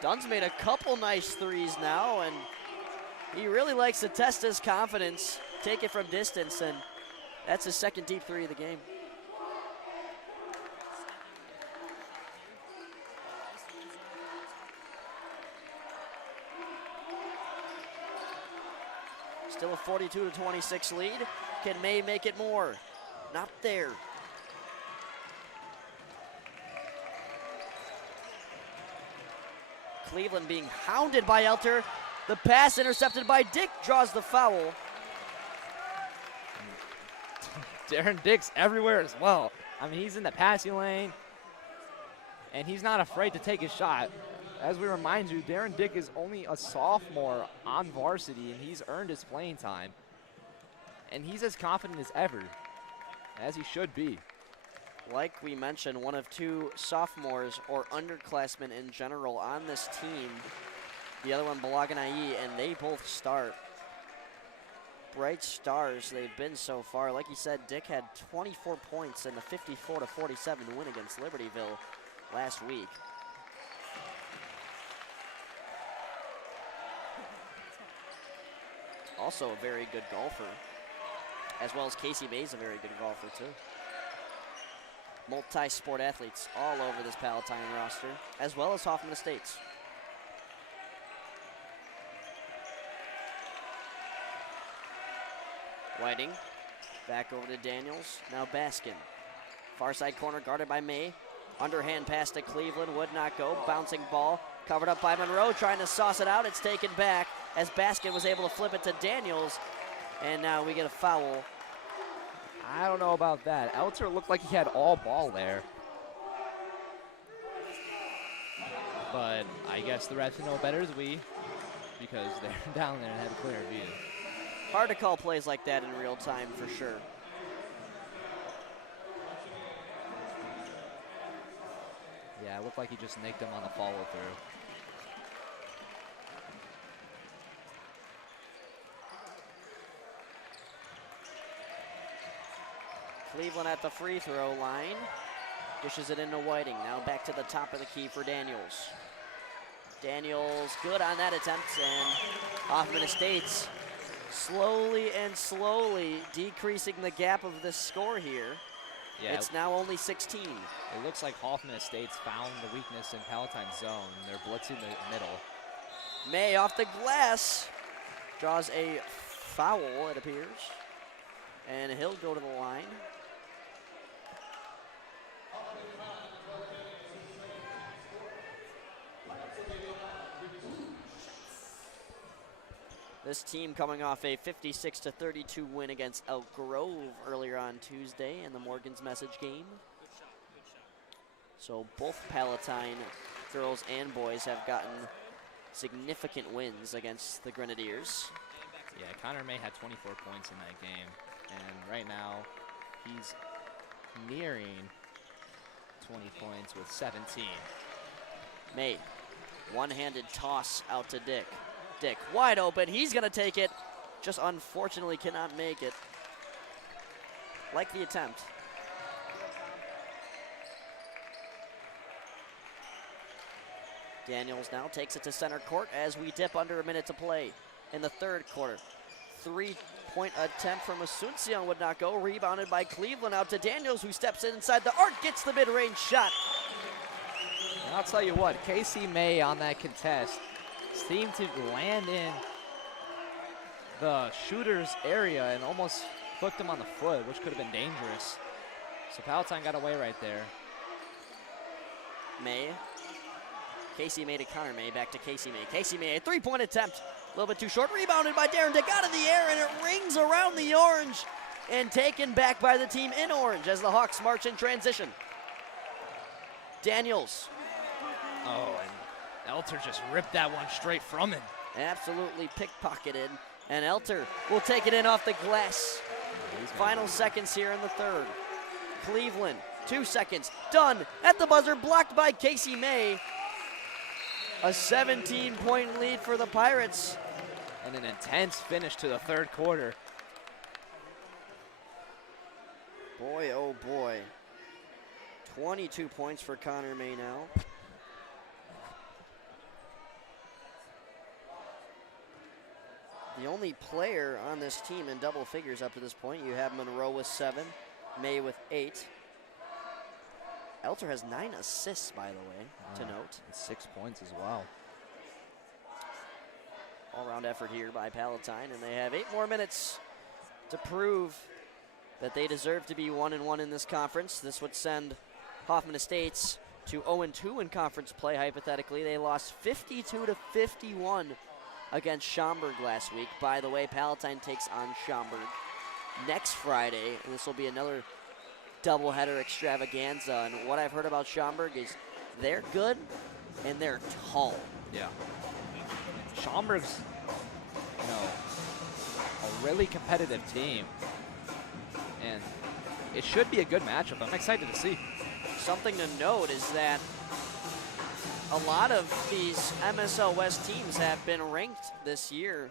Dunn's made a couple nice threes now, and he really likes to test his confidence, take it from distance, and that's his second deep three of the game. Still a 42-26 lead. Can May make it more? Not there. Cleveland being hounded by Elter. The pass intercepted by Dick, draws the foul. Darren Dick's everywhere as well. I mean, he's in the passing lane, and he's not afraid to take his shot. As we remind you, Darren Dick is only a sophomore on varsity, and he's earned his playing time. And he's as confident as ever, as he should be. Like we mentioned, one of 2 sophomores or underclassmen in general on this team. The other one, Balaganai, and they both start. Bright stars they've been so far. Like you said, Dick had 24 points in the 54-47 win against Libertyville last week. Also a very good golfer, as well as Casey May's a very good golfer too. Multi-sport athletes all over this Palatine roster, as well as Hoffman Estates. Whiting, back over to Daniels, now Baskin. Far side corner guarded by May. Underhand pass to Cleveland, would not go. Bouncing ball, covered up by Monroe, trying to sauce it out. It's taken back as Baskin was able to flip it to Daniels. And now we get a foul. I don't know about that. Elter looked like he had all ball there. But I guess the refs know better as we, because they're down there and have a clear view. Hard to call plays like that in real time for sure. Yeah, it looked like he just nicked him on the follow through. Cleveland at the free throw line. Dishes it into Whiting. Now back to the top of the key for Daniels. Daniels good on that attempt, and Hoffman Estates slowly decreasing the gap of this score here. Yeah, it's now only 16. It looks like Hoffman Estates found the weakness in Palatine's zone. They're blitzing the middle. May off the glass draws a foul, it appears, and he'll go to the line. This team coming off a 56-32 win against Elk Grove earlier on Tuesday in the Morgan's Message game. So both Palatine girls and boys have gotten significant wins against the Grenadiers. Yeah, Connor May had 24 points in that game, and right now he's nearing 20 points with 17. May, one-handed toss out to Dick. Dick wide open, he's gonna take it, just unfortunately cannot make it. Like the attempt. Daniels now takes it to center court as we dip under a minute to play in the third quarter. 3-point attempt from Asuncion would not go. Rebounded by Cleveland out to Daniels, who steps inside the arc, gets the mid-range shot. And I'll tell you what, Casey May on that contest seemed to land in the shooter's area and almost hooked him on the foot, which could have been dangerous. So Palatine got away right there. May. Casey May to Connor May, back to Casey May. Casey May, a three-point attempt. A little bit too short, rebounded by Darren Dick out of the air, and it rings around the orange and taken back by the team in orange as the Hawks march in transition. Daniels. Oh, and Elter just ripped that one straight from him. Absolutely pickpocketed, and Elter will take it in off the glass. Final seconds here in the third. Cleveland, 2 seconds, done at the buzzer, blocked by Casey May. A 17-point lead for the Pirates. And an intense finish to the third quarter. Boy, oh boy. 22 points for Connor May now. The only player on this team in double figures up to this point. You have Monroe with 7, May with 8. Elter has 9 assists, by the way, to note. And 6 points as well. All-around effort here by Palatine, and they have 8 more minutes to prove that they deserve to be 1-1 in this conference. This would send Hoffman Estates to 0-2 in conference play, hypothetically. They lost 52-51 against Schaumburg last week. By the way, Palatine takes on Schaumburg next Friday, and this will be another doubleheader extravaganza. And what I've heard about Schaumburg is they're good and they're tall. Yeah. Schaumburg's, you know, a really competitive team, and it should be a good matchup. I'm excited to see. Something to note is that a lot of these MSL West teams have been ranked this year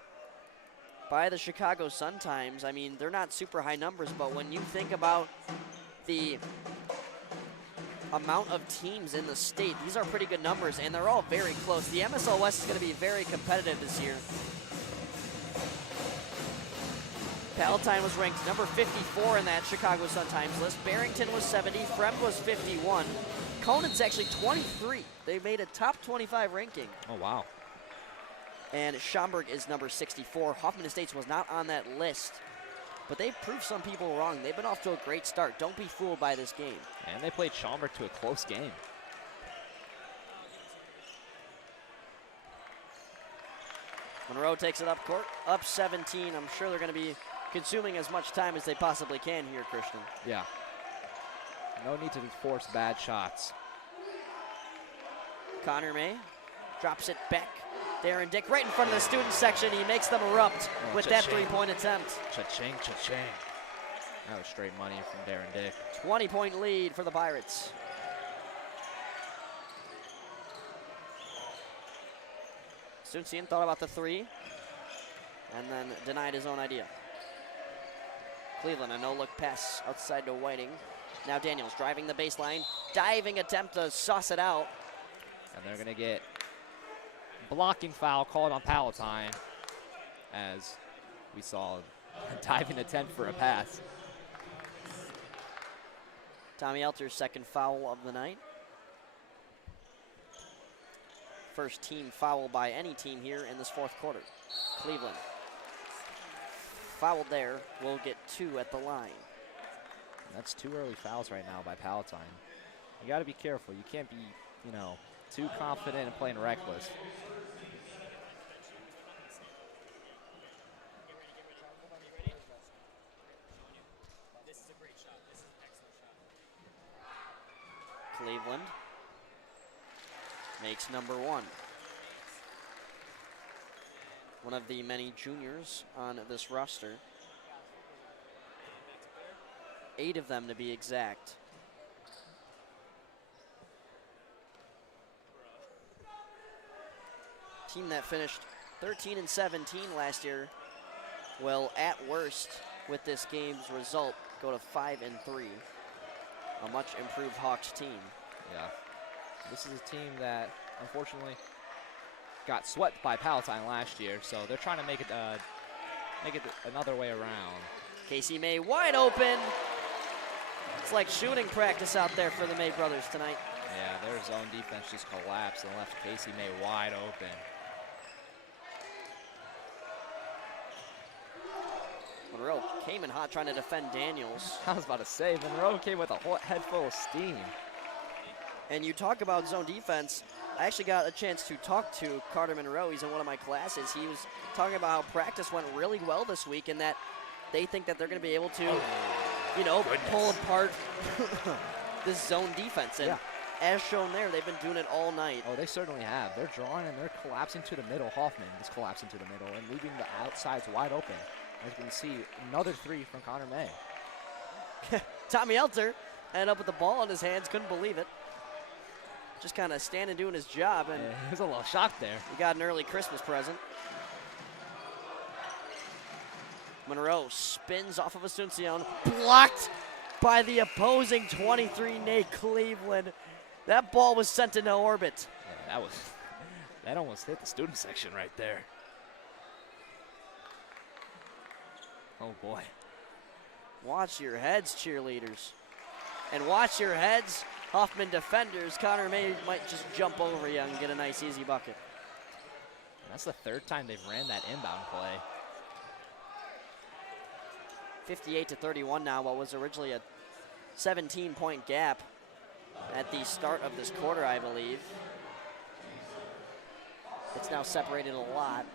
by the Chicago Sun-Times. I mean, they're not super high numbers, but when you think about the amount of teams in the state, these are pretty good numbers, and they're all very close. The MSL West is going to be very competitive this year. Palatine was ranked number 54 in that Chicago Sun-Times list. Barrington was 70, Fremd was 51. Conant's actually 23. They made a top 25 ranking. Oh, wow. And Schaumburg is number 64. Hoffman Estates was not on that list, but they've proved some people wrong. They've been off to a great start. Don't be fooled by this game. And they played Schaumburg to a close game. Monroe takes it up court, up 17. I'm sure they're going to be consuming as much time as they possibly can here, Christian. Yeah. No need to force bad shots. Connor May drops it back. Darren Dick right in front of the student section. He makes them erupt with that three-point attempt. Cha-ching, cha-ching. That was straight money from Darren Dick. 20-point lead for the Pirates. Asuncion thought about the three and then denied his own idea. Cleveland, a no-look pass outside to Whiting. Now Daniels driving the baseline, diving attempt to sauce it out. And they're going to get blocking foul called on Palatine as we saw a diving attempt for a pass. Tommy Elter's second foul of the night. First team foul by any team here in this fourth quarter. Cleveland fouled there, will get 2 at the line. That's 2 early fouls right now by Palatine. You got to be careful. You can't be, you know, too confident and playing reckless. Cleveland makes number 1. One of the many juniors on this roster. 8 of them to be exact. Team that finished 13-17 last year will, at worst, with this game's result, go to 5-3. A much improved Hawks team. Yeah. This is a team that, unfortunately, got swept by Palatine last year, so they're trying to make it another way around. Casey May wide open. It's like shooting practice out there for the May brothers tonight. Yeah, their zone defense just collapsed and left Casey May wide open. Monroe came in hot trying to defend Daniels. I was about to say, Monroe came with a whole head full of steam. And you talk about zone defense. I actually got a chance to talk to Carter Monroe. He's in one of my classes. He was talking about how practice went really well this week and that they think that they're going to be able to, you know, pull apart this zone defense. And as shown there, they've been doing it all night. Oh, they certainly have. They're drawing and they're collapsing to the middle. Hoffman is collapsing to the middle and leaving the outsides wide open. As you can see, another 3 from Connor May. Tommy Elter ended up with the ball in his hands, couldn't believe it. Just kind of standing doing his job, and he was a little shocked there. He got an early Christmas present. Monroe spins off of Asuncion, blocked by the opposing 23, Nate Cleveland. That ball was sent into orbit. Yeah, that almost hit the student section right there. Oh boy. Watch your heads, cheerleaders. And watch your heads, Hoffman defenders. Connor May might just jump over you and get a nice easy bucket. And that's the 3rd time they've ran that inbound play. 58-31 now, what was originally a 17-point gap at the start of this quarter, I believe. It's now separated a lot.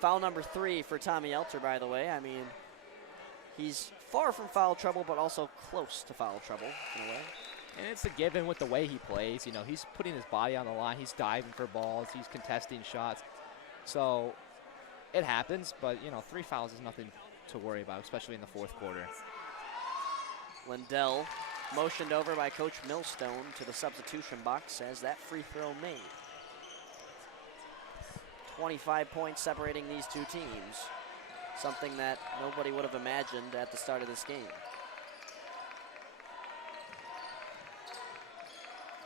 Foul number 3 for Tommy Elter, by the way. I mean, he's far from foul trouble, but also close to foul trouble in a way. And it's a given with the way he plays. You know, he's putting his body on the line. He's diving for balls. He's contesting shots. So it happens, but, you know, 3 fouls is nothing to worry about, especially in the 4th quarter. Lindell motioned over by Coach Millstone to the substitution box as that free throw made. 25 points separating these 2 teams. Something that nobody would have imagined at the start of this game.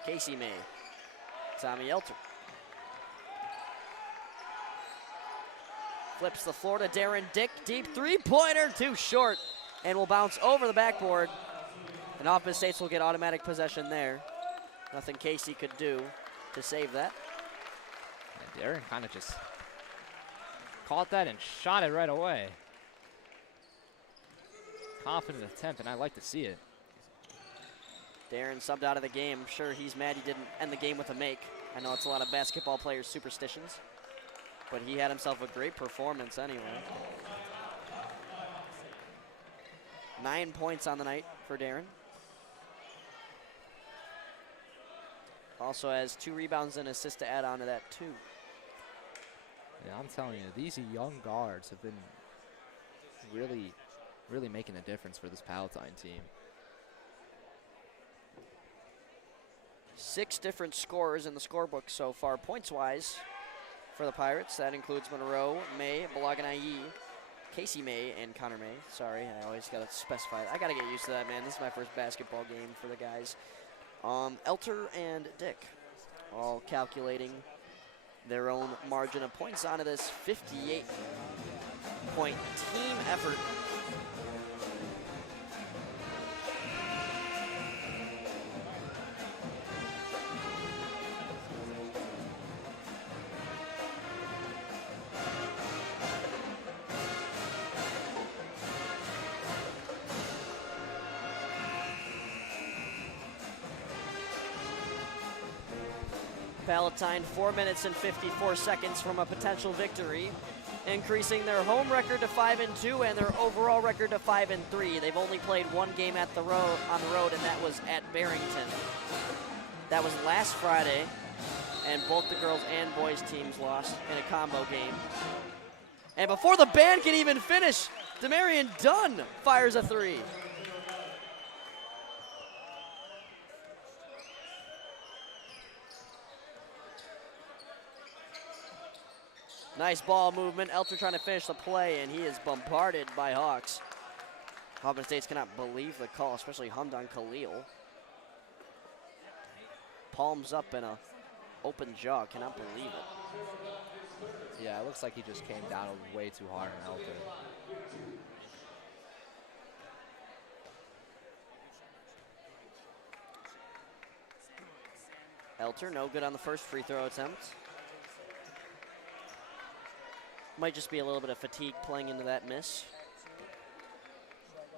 Casey May, Tommy Elter. Flips the floor to Darren Dick, deep 3-pointer, too short, and will bounce over the backboard. And Hoffman Estates will get automatic possession there. Nothing Casey could do to save that. And Darren kind of just caught that and shot it right away. Confident attempt, and I like to see it. Darren subbed out of the game. I'm sure he's mad he didn't end the game with a make. I know it's a lot of basketball players' superstitions, but he had himself a great performance anyway. 9 points on the night for Darren. Also has 2 rebounds and assists to add on to that too. Yeah, I'm telling you, these young guards have been really, really making a difference for this Palatine team. 6 different scorers in the scorebook so far, points-wise, for the Pirates. That includes Monroe, May, Balaganayi, Casey May, and Connor May. Sorry, I always got to specify. I got to get used to that, man. This is my first basketball game for the guys. Elter and Dick all calculating their own margin of points onto this 58-point team effort. Palatine 4 minutes and 54 seconds from a potential victory, increasing their home record to 5-2 and their overall record to 5-3. They've only played one game on the road, and that was at Barrington. That was last Friday, and both the girls and boys teams lost in a combo game. And before the band can even finish, Demarion Dunn fires a three. Nice ball movement. Elter trying to finish the play, and he is bombarded by Hawks. Hoffman Estates cannot believe the call, especially Hamdan Khalil. Palms up in a open jaw, cannot believe it. Yeah, it looks like he just came down way too hard on Elter. Elter, no good on the first free throw attempt. Might just be a little bit of fatigue playing into that miss.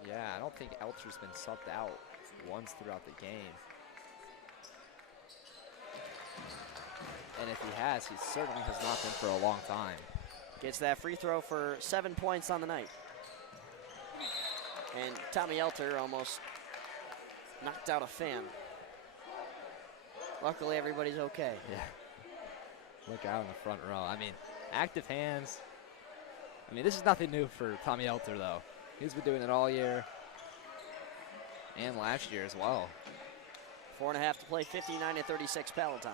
Yeah, I don't think Elter's been subbed out once throughout the game. And if he has, he certainly has not been for a long time. Gets that free throw for 7 points on the night. And Tommy Elter almost knocked out a fan. Luckily, everybody's okay. Yeah. Look out in the front row. I mean, active hands. I mean, this is nothing new for Tommy Elter, though. He's been doing it all year and last year as well. 4.5 to play, 59-36 Palatine.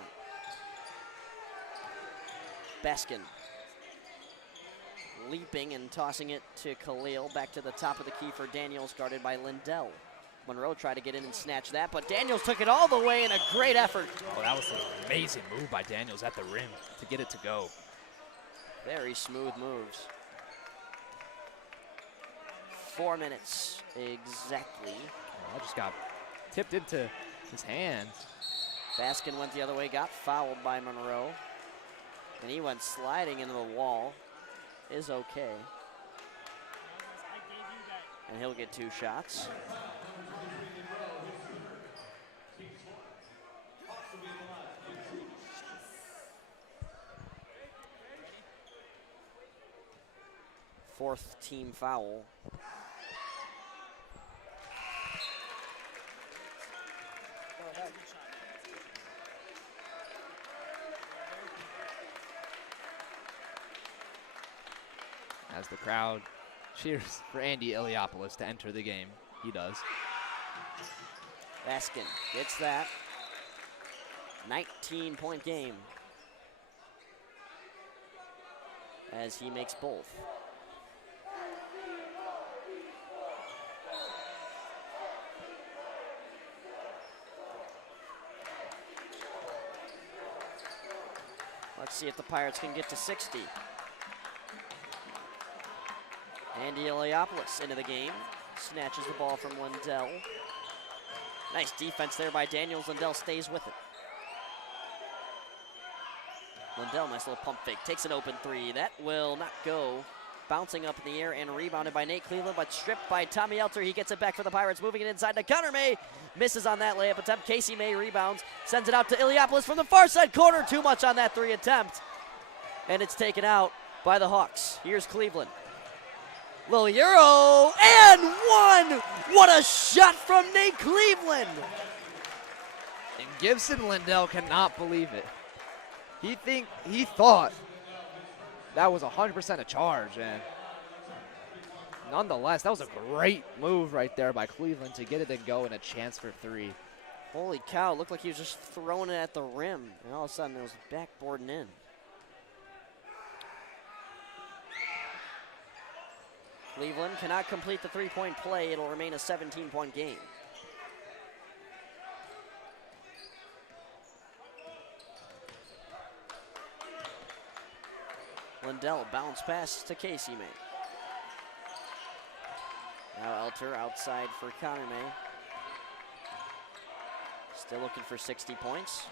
Baskin leaping and tossing it to Khalil. Back to the top of the key for Daniels, guarded by Lindell. Monroe tried to get in and snatch that, but Daniels took it all the way in a great effort. Oh, that was an amazing move by Daniels at the rim to get it to go. Very smooth moves. 4 minutes exactly. Oh, that just got tipped into his hands. Baskin went the other way, got fouled by Monroe. And he went sliding into the wall. Is okay. And he'll get 2 shots. Fourth team foul. As the crowd cheers for Andy Iliopoulos to enter the game. He does. Baskin gets that. 19-point game. As he makes both. Let's see if the Pirates can get to 60. Andy Iliopoulos into the game. Snatches the ball from Lindell. Nice defense there by Daniels. Lindell stays with it. Lindell, nice little pump fake. Takes an open three. That will not go. Bouncing up in the air and rebounded by Nate Cleveland, but stripped by Tommy Elter. He gets it back for the Pirates, moving it inside to Connor May. Misses on that layup attempt. Casey May rebounds. Sends it out to Iliopoulos from the far side corner. Too much on that three attempt. And it's taken out by the Hawks. Here's Cleveland. Little Euro, and one! What a shot from Nate Cleveland! And Gibson Lindell cannot believe it. He thought that was 100% a charge, and nonetheless, that was a great move right there by Cleveland to get it and go and a chance for 3. Holy cow, it looked like he was just throwing it at the rim, and all of a sudden it was backboarding in. Cleveland cannot complete the three-point play. It'll remain a 17-point game. Lindell bounce pass to Casey May. Now Elter outside for Connor May. Still looking for 60 points.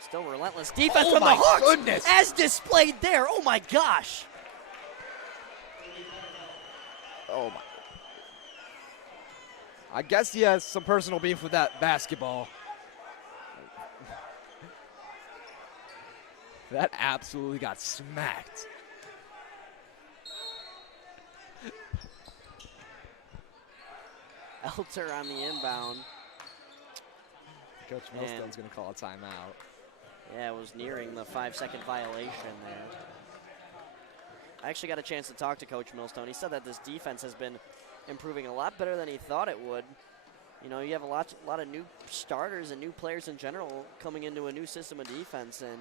Still relentless defense from the Hawks. Goodness. As displayed there. Oh my gosh. Oh my. I guess he has some personal beef with that basketball. That absolutely got smacked. Elter on the inbound. Coach Millstone's going to call a timeout. Yeah, it was nearing the 5-second violation there. I actually got a chance to talk to Coach Millstone. He said that this defense has been improving a lot better than he thought it would. You know, you have a lot of new starters and new players in general coming into a new system of defense, and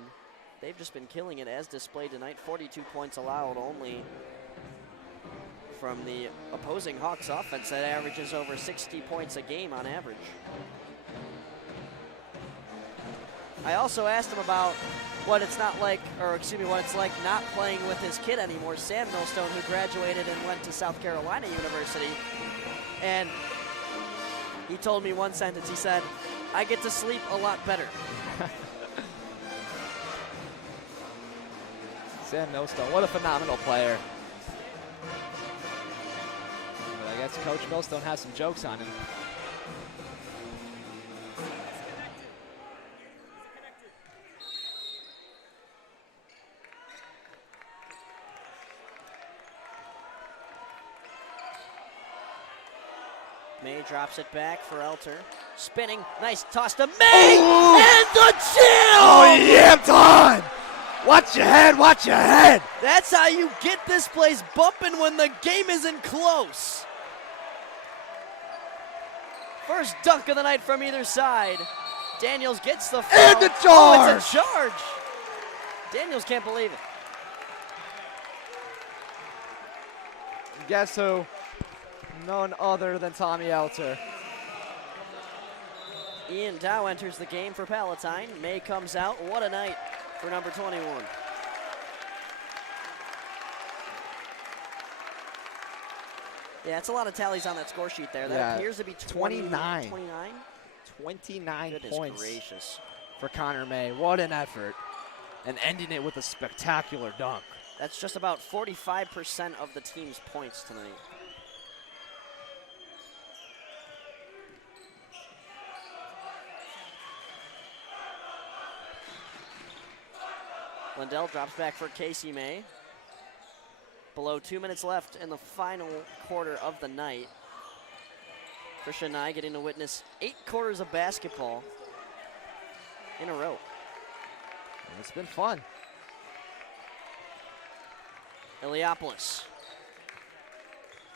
they've just been killing it as displayed tonight. 42 points allowed only from the opposing Hawks offense that averages over 60 points a game on average. I also asked him about what it's not like, or excuse me, what it's like not playing with his kid anymore, Sam Millstone, who graduated and went to South Carolina University. And he told me one sentence. He said, "I get to sleep a lot better." Sam Millstone, what a phenomenal player. But I guess Coach Millstone has some jokes on him. May drops it back for Elter. Spinning, nice toss to May, and the jam! Oh, yeah, Don! Watch your head, watch your head! That's how you get this place bumping when the game isn't close. First dunk of the night from either side. Daniels gets the foul. And the charge! Oh, it's a charge. Daniels can't believe it. Guess who? None other than Tommy Elter. Ian Dow enters the game for Palatine. May comes out. What a night for number 21. Yeah, it's a lot of tallies on that score sheet there. That appears to be 29. 29? 29 Goodness points gracious. for Connor May. What an effort. And ending it with a spectacular dunk. That's just about 45% of the team's points tonight. Lindell drops back for Casey May. Below 2 minutes left in the final quarter of the night. Christian and I getting to witness 8 quarters of basketball in a row. And it's been fun. Iliopoulos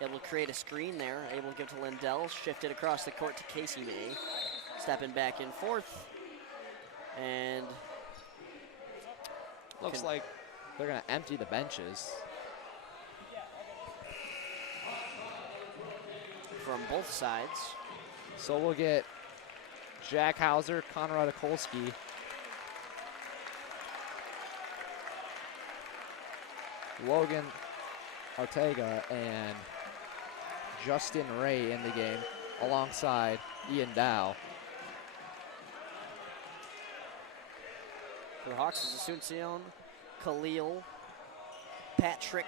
able to create a screen there, able to give to Lindell, shifted across the court to Casey May. Stepping back and forth. And looks like they're going to empty the benches. From both sides. So we'll get Jack Hauser, Conrad Okolski, Logan Ortega, and Justin Ray in the game alongside Ian Dow. For the Hawks is Asuncion, Khalil, Patrick,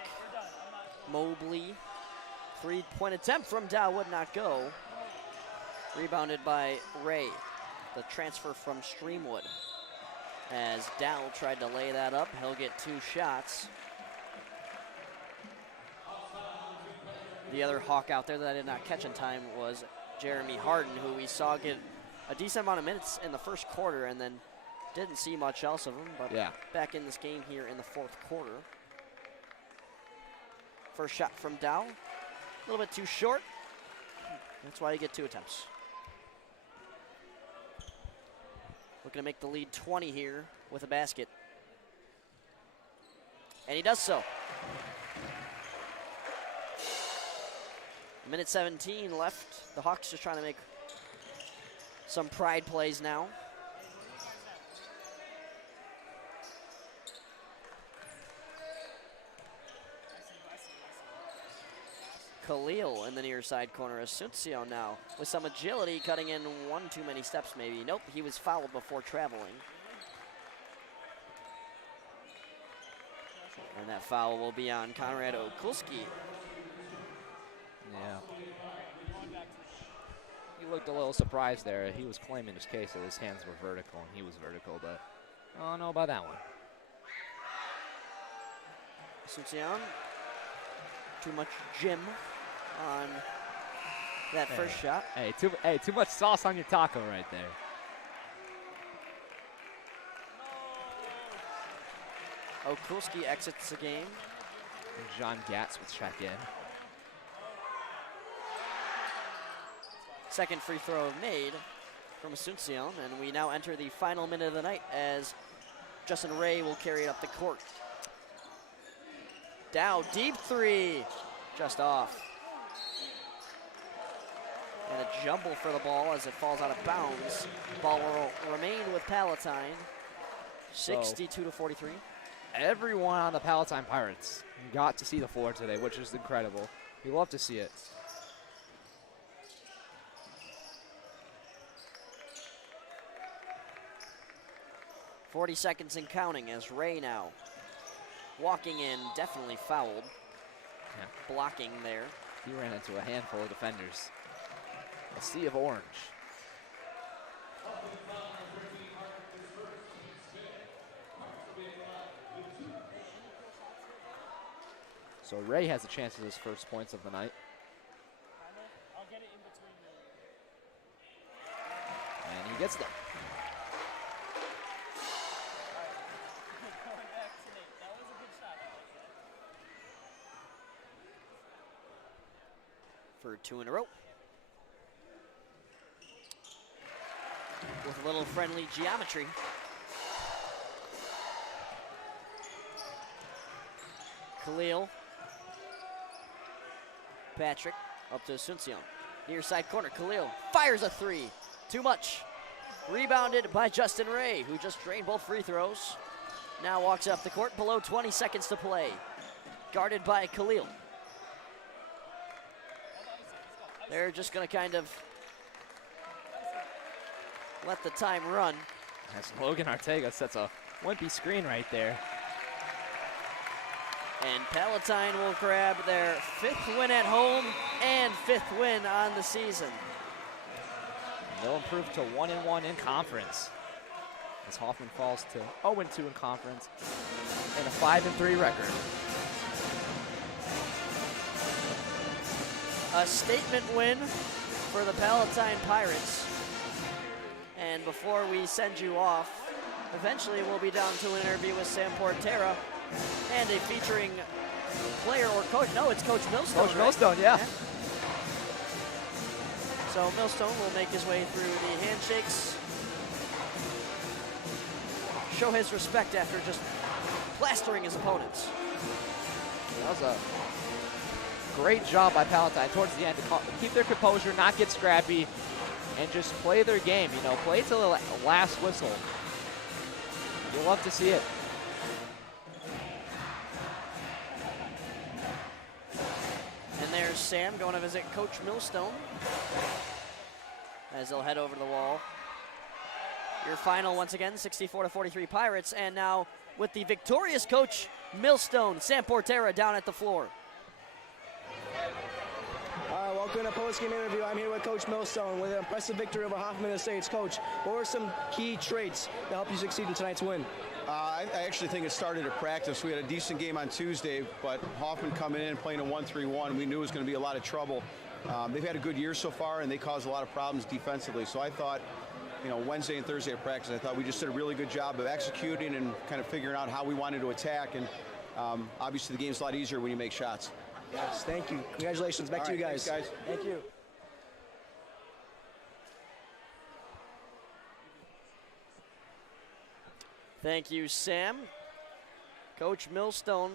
Mobley. 3-point attempt from Dow would not go. Rebounded by Ray, the transfer from Streamwood. As Dow tried to lay that up, he'll get 2 shots. The other Hawk out there that I did not catch in time was Jeremy Harden, who we saw get a decent amount of minutes in the first quarter and then didn't see much else of him, but back in this game here in the fourth quarter. First shot from Dow, a little bit too short. That's why you get 2 attempts. Looking to make the lead 20 here with a basket. And he does so. Minute 17 left. The Hawks just trying to make some pride plays now. Khalil in the near side corner. Asuncion now with some agility, cutting in 1 too many steps maybe. Nope, he was fouled before traveling. And that foul will be on Conrad Okulski. Yeah. looked a little surprised there. He was claiming his case that his hands were vertical and he was vertical, but I don't know about that one. Asuncion, too much gym on that first shot. Hey, too much sauce on your taco right there. Okulski exits the game. And John Gatz will check in. Second free throw made from Asuncion, and we now enter the final minute of the night as Justin Ray will carry it up the court. Dow, deep three, just off. And a jumble for the ball as it falls out of bounds. Ball will remain with Palatine, 62-43. Everyone on the Palatine Pirates got to see the floor today, which is incredible. We love to see it. .40 seconds and counting as Ray now walking in, definitely fouled. Yeah. Blocking there. He ran into a handful of defenders. A sea of orange. So Ray has a chance at his first points of the night. I'll get it in between them. And he gets them. That was a good shot. For 2 in a row. With a little friendly geometry. Khalil. Patrick up to Asuncion. Near side corner, Khalil fires a three. Too much. Rebounded by Justin Ray, who just drained both free throws. Now walks up the court, below 20 seconds to play. Guarded by Khalil. They're just going to kind of let the time run. As Logan Arteaga sets a wimpy screen right there. And Palatine will grab their 5th win at home and 5th win on the season. They'll improve to 1-1 in conference as Hoffman falls to 0-2 in conference and a 5-3 record. A statement win for the Palatine Pirates. And before we send you off, eventually we'll be down to an interview with Sam Portera and a featuring player or coach. No, it's Coach Millstone. Coach right? Millstone, yeah. So Millstone will make his way through the handshakes. Show his respect after just plastering his opponents. That was a great job by Palatine towards the end to keep their composure, not get scrappy, and just play their game. You know, play till the last whistle. You'll love to see it. And there's Sam going to visit Coach Millstone as they'll head over to the wall. Your final, once again, 64-43 Pirates. And now with the victorious Coach Millstone, Sam Portera down at the floor. All right, welcome to a post-game interview. I'm here with Coach Millstone with an impressive victory over Hoffman Estates. Coach, what were some key traits to help you succeed in tonight's win? I actually think it started at practice. We had a decent game on Tuesday, but Hoffman coming in and playing a 1-3-1, we knew it was going to be a lot of trouble. They've had a good year so far, and they caused a lot of problems defensively. So I thought, you know, Wednesday and Thursday at practice, I thought we just did a really good job of executing and kind of figuring out how we wanted to attack. And obviously the game's a lot easier when you make shots. Yes, thank you. Congratulations. Back to you guys. Thanks, guys. Thank you. Thank you, Sam. Coach Millstone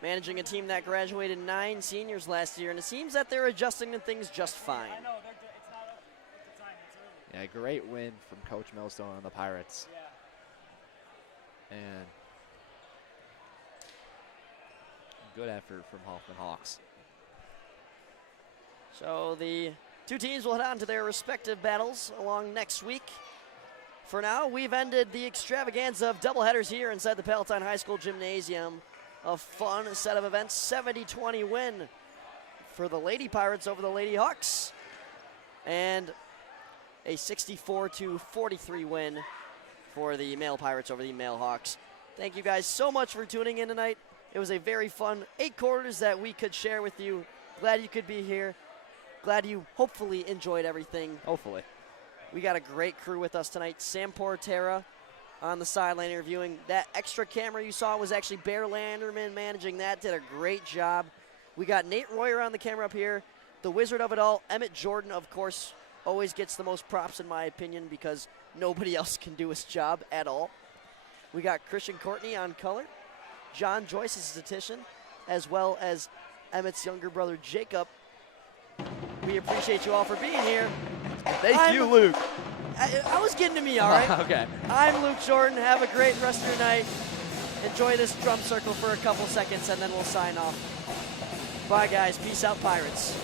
managing a team that graduated 9 seniors last year, and it seems that they're adjusting to things just fine. I know, it's not up at the time, it's early. Yeah, great win from Coach Millstone on the Pirates. Yeah. And good effort from Hoffman Hawks. So the two teams will head on to their respective battles along next week. For now, we've ended the extravaganza of doubleheaders here inside the Palatine High School Gymnasium. A fun set of events, 70-20 win for the Lady Pirates over the Lady Hawks. and a 64-43 win for the male Pirates over the male Hawks. Thank you guys so much for tuning in tonight. It was a very fun 8 quarters that we could share with you. Glad you could be here. Glad you hopefully enjoyed everything. Hopefully. We got a great crew with us tonight. Sam Portera on the sideline interviewing. That extra camera you saw was actually Bear Landerman managing that. Did a great job. We got Nate Royer on the camera up here. The wizard of it all, Emmet Jordan, of course, always gets the most props in my opinion because nobody else can do his job at all. We got Christian Courtney on color. John Joyce is a statistician, as well as Emmett's younger brother, Jacob. We appreciate you all for being here. Thank you, Luke. I was getting to me, all right? Okay. I'm Luke Jorden. Have a great rest of your night. Enjoy this drum circle for a couple seconds, and then we'll sign off. Bye, guys. Peace out, Pirates.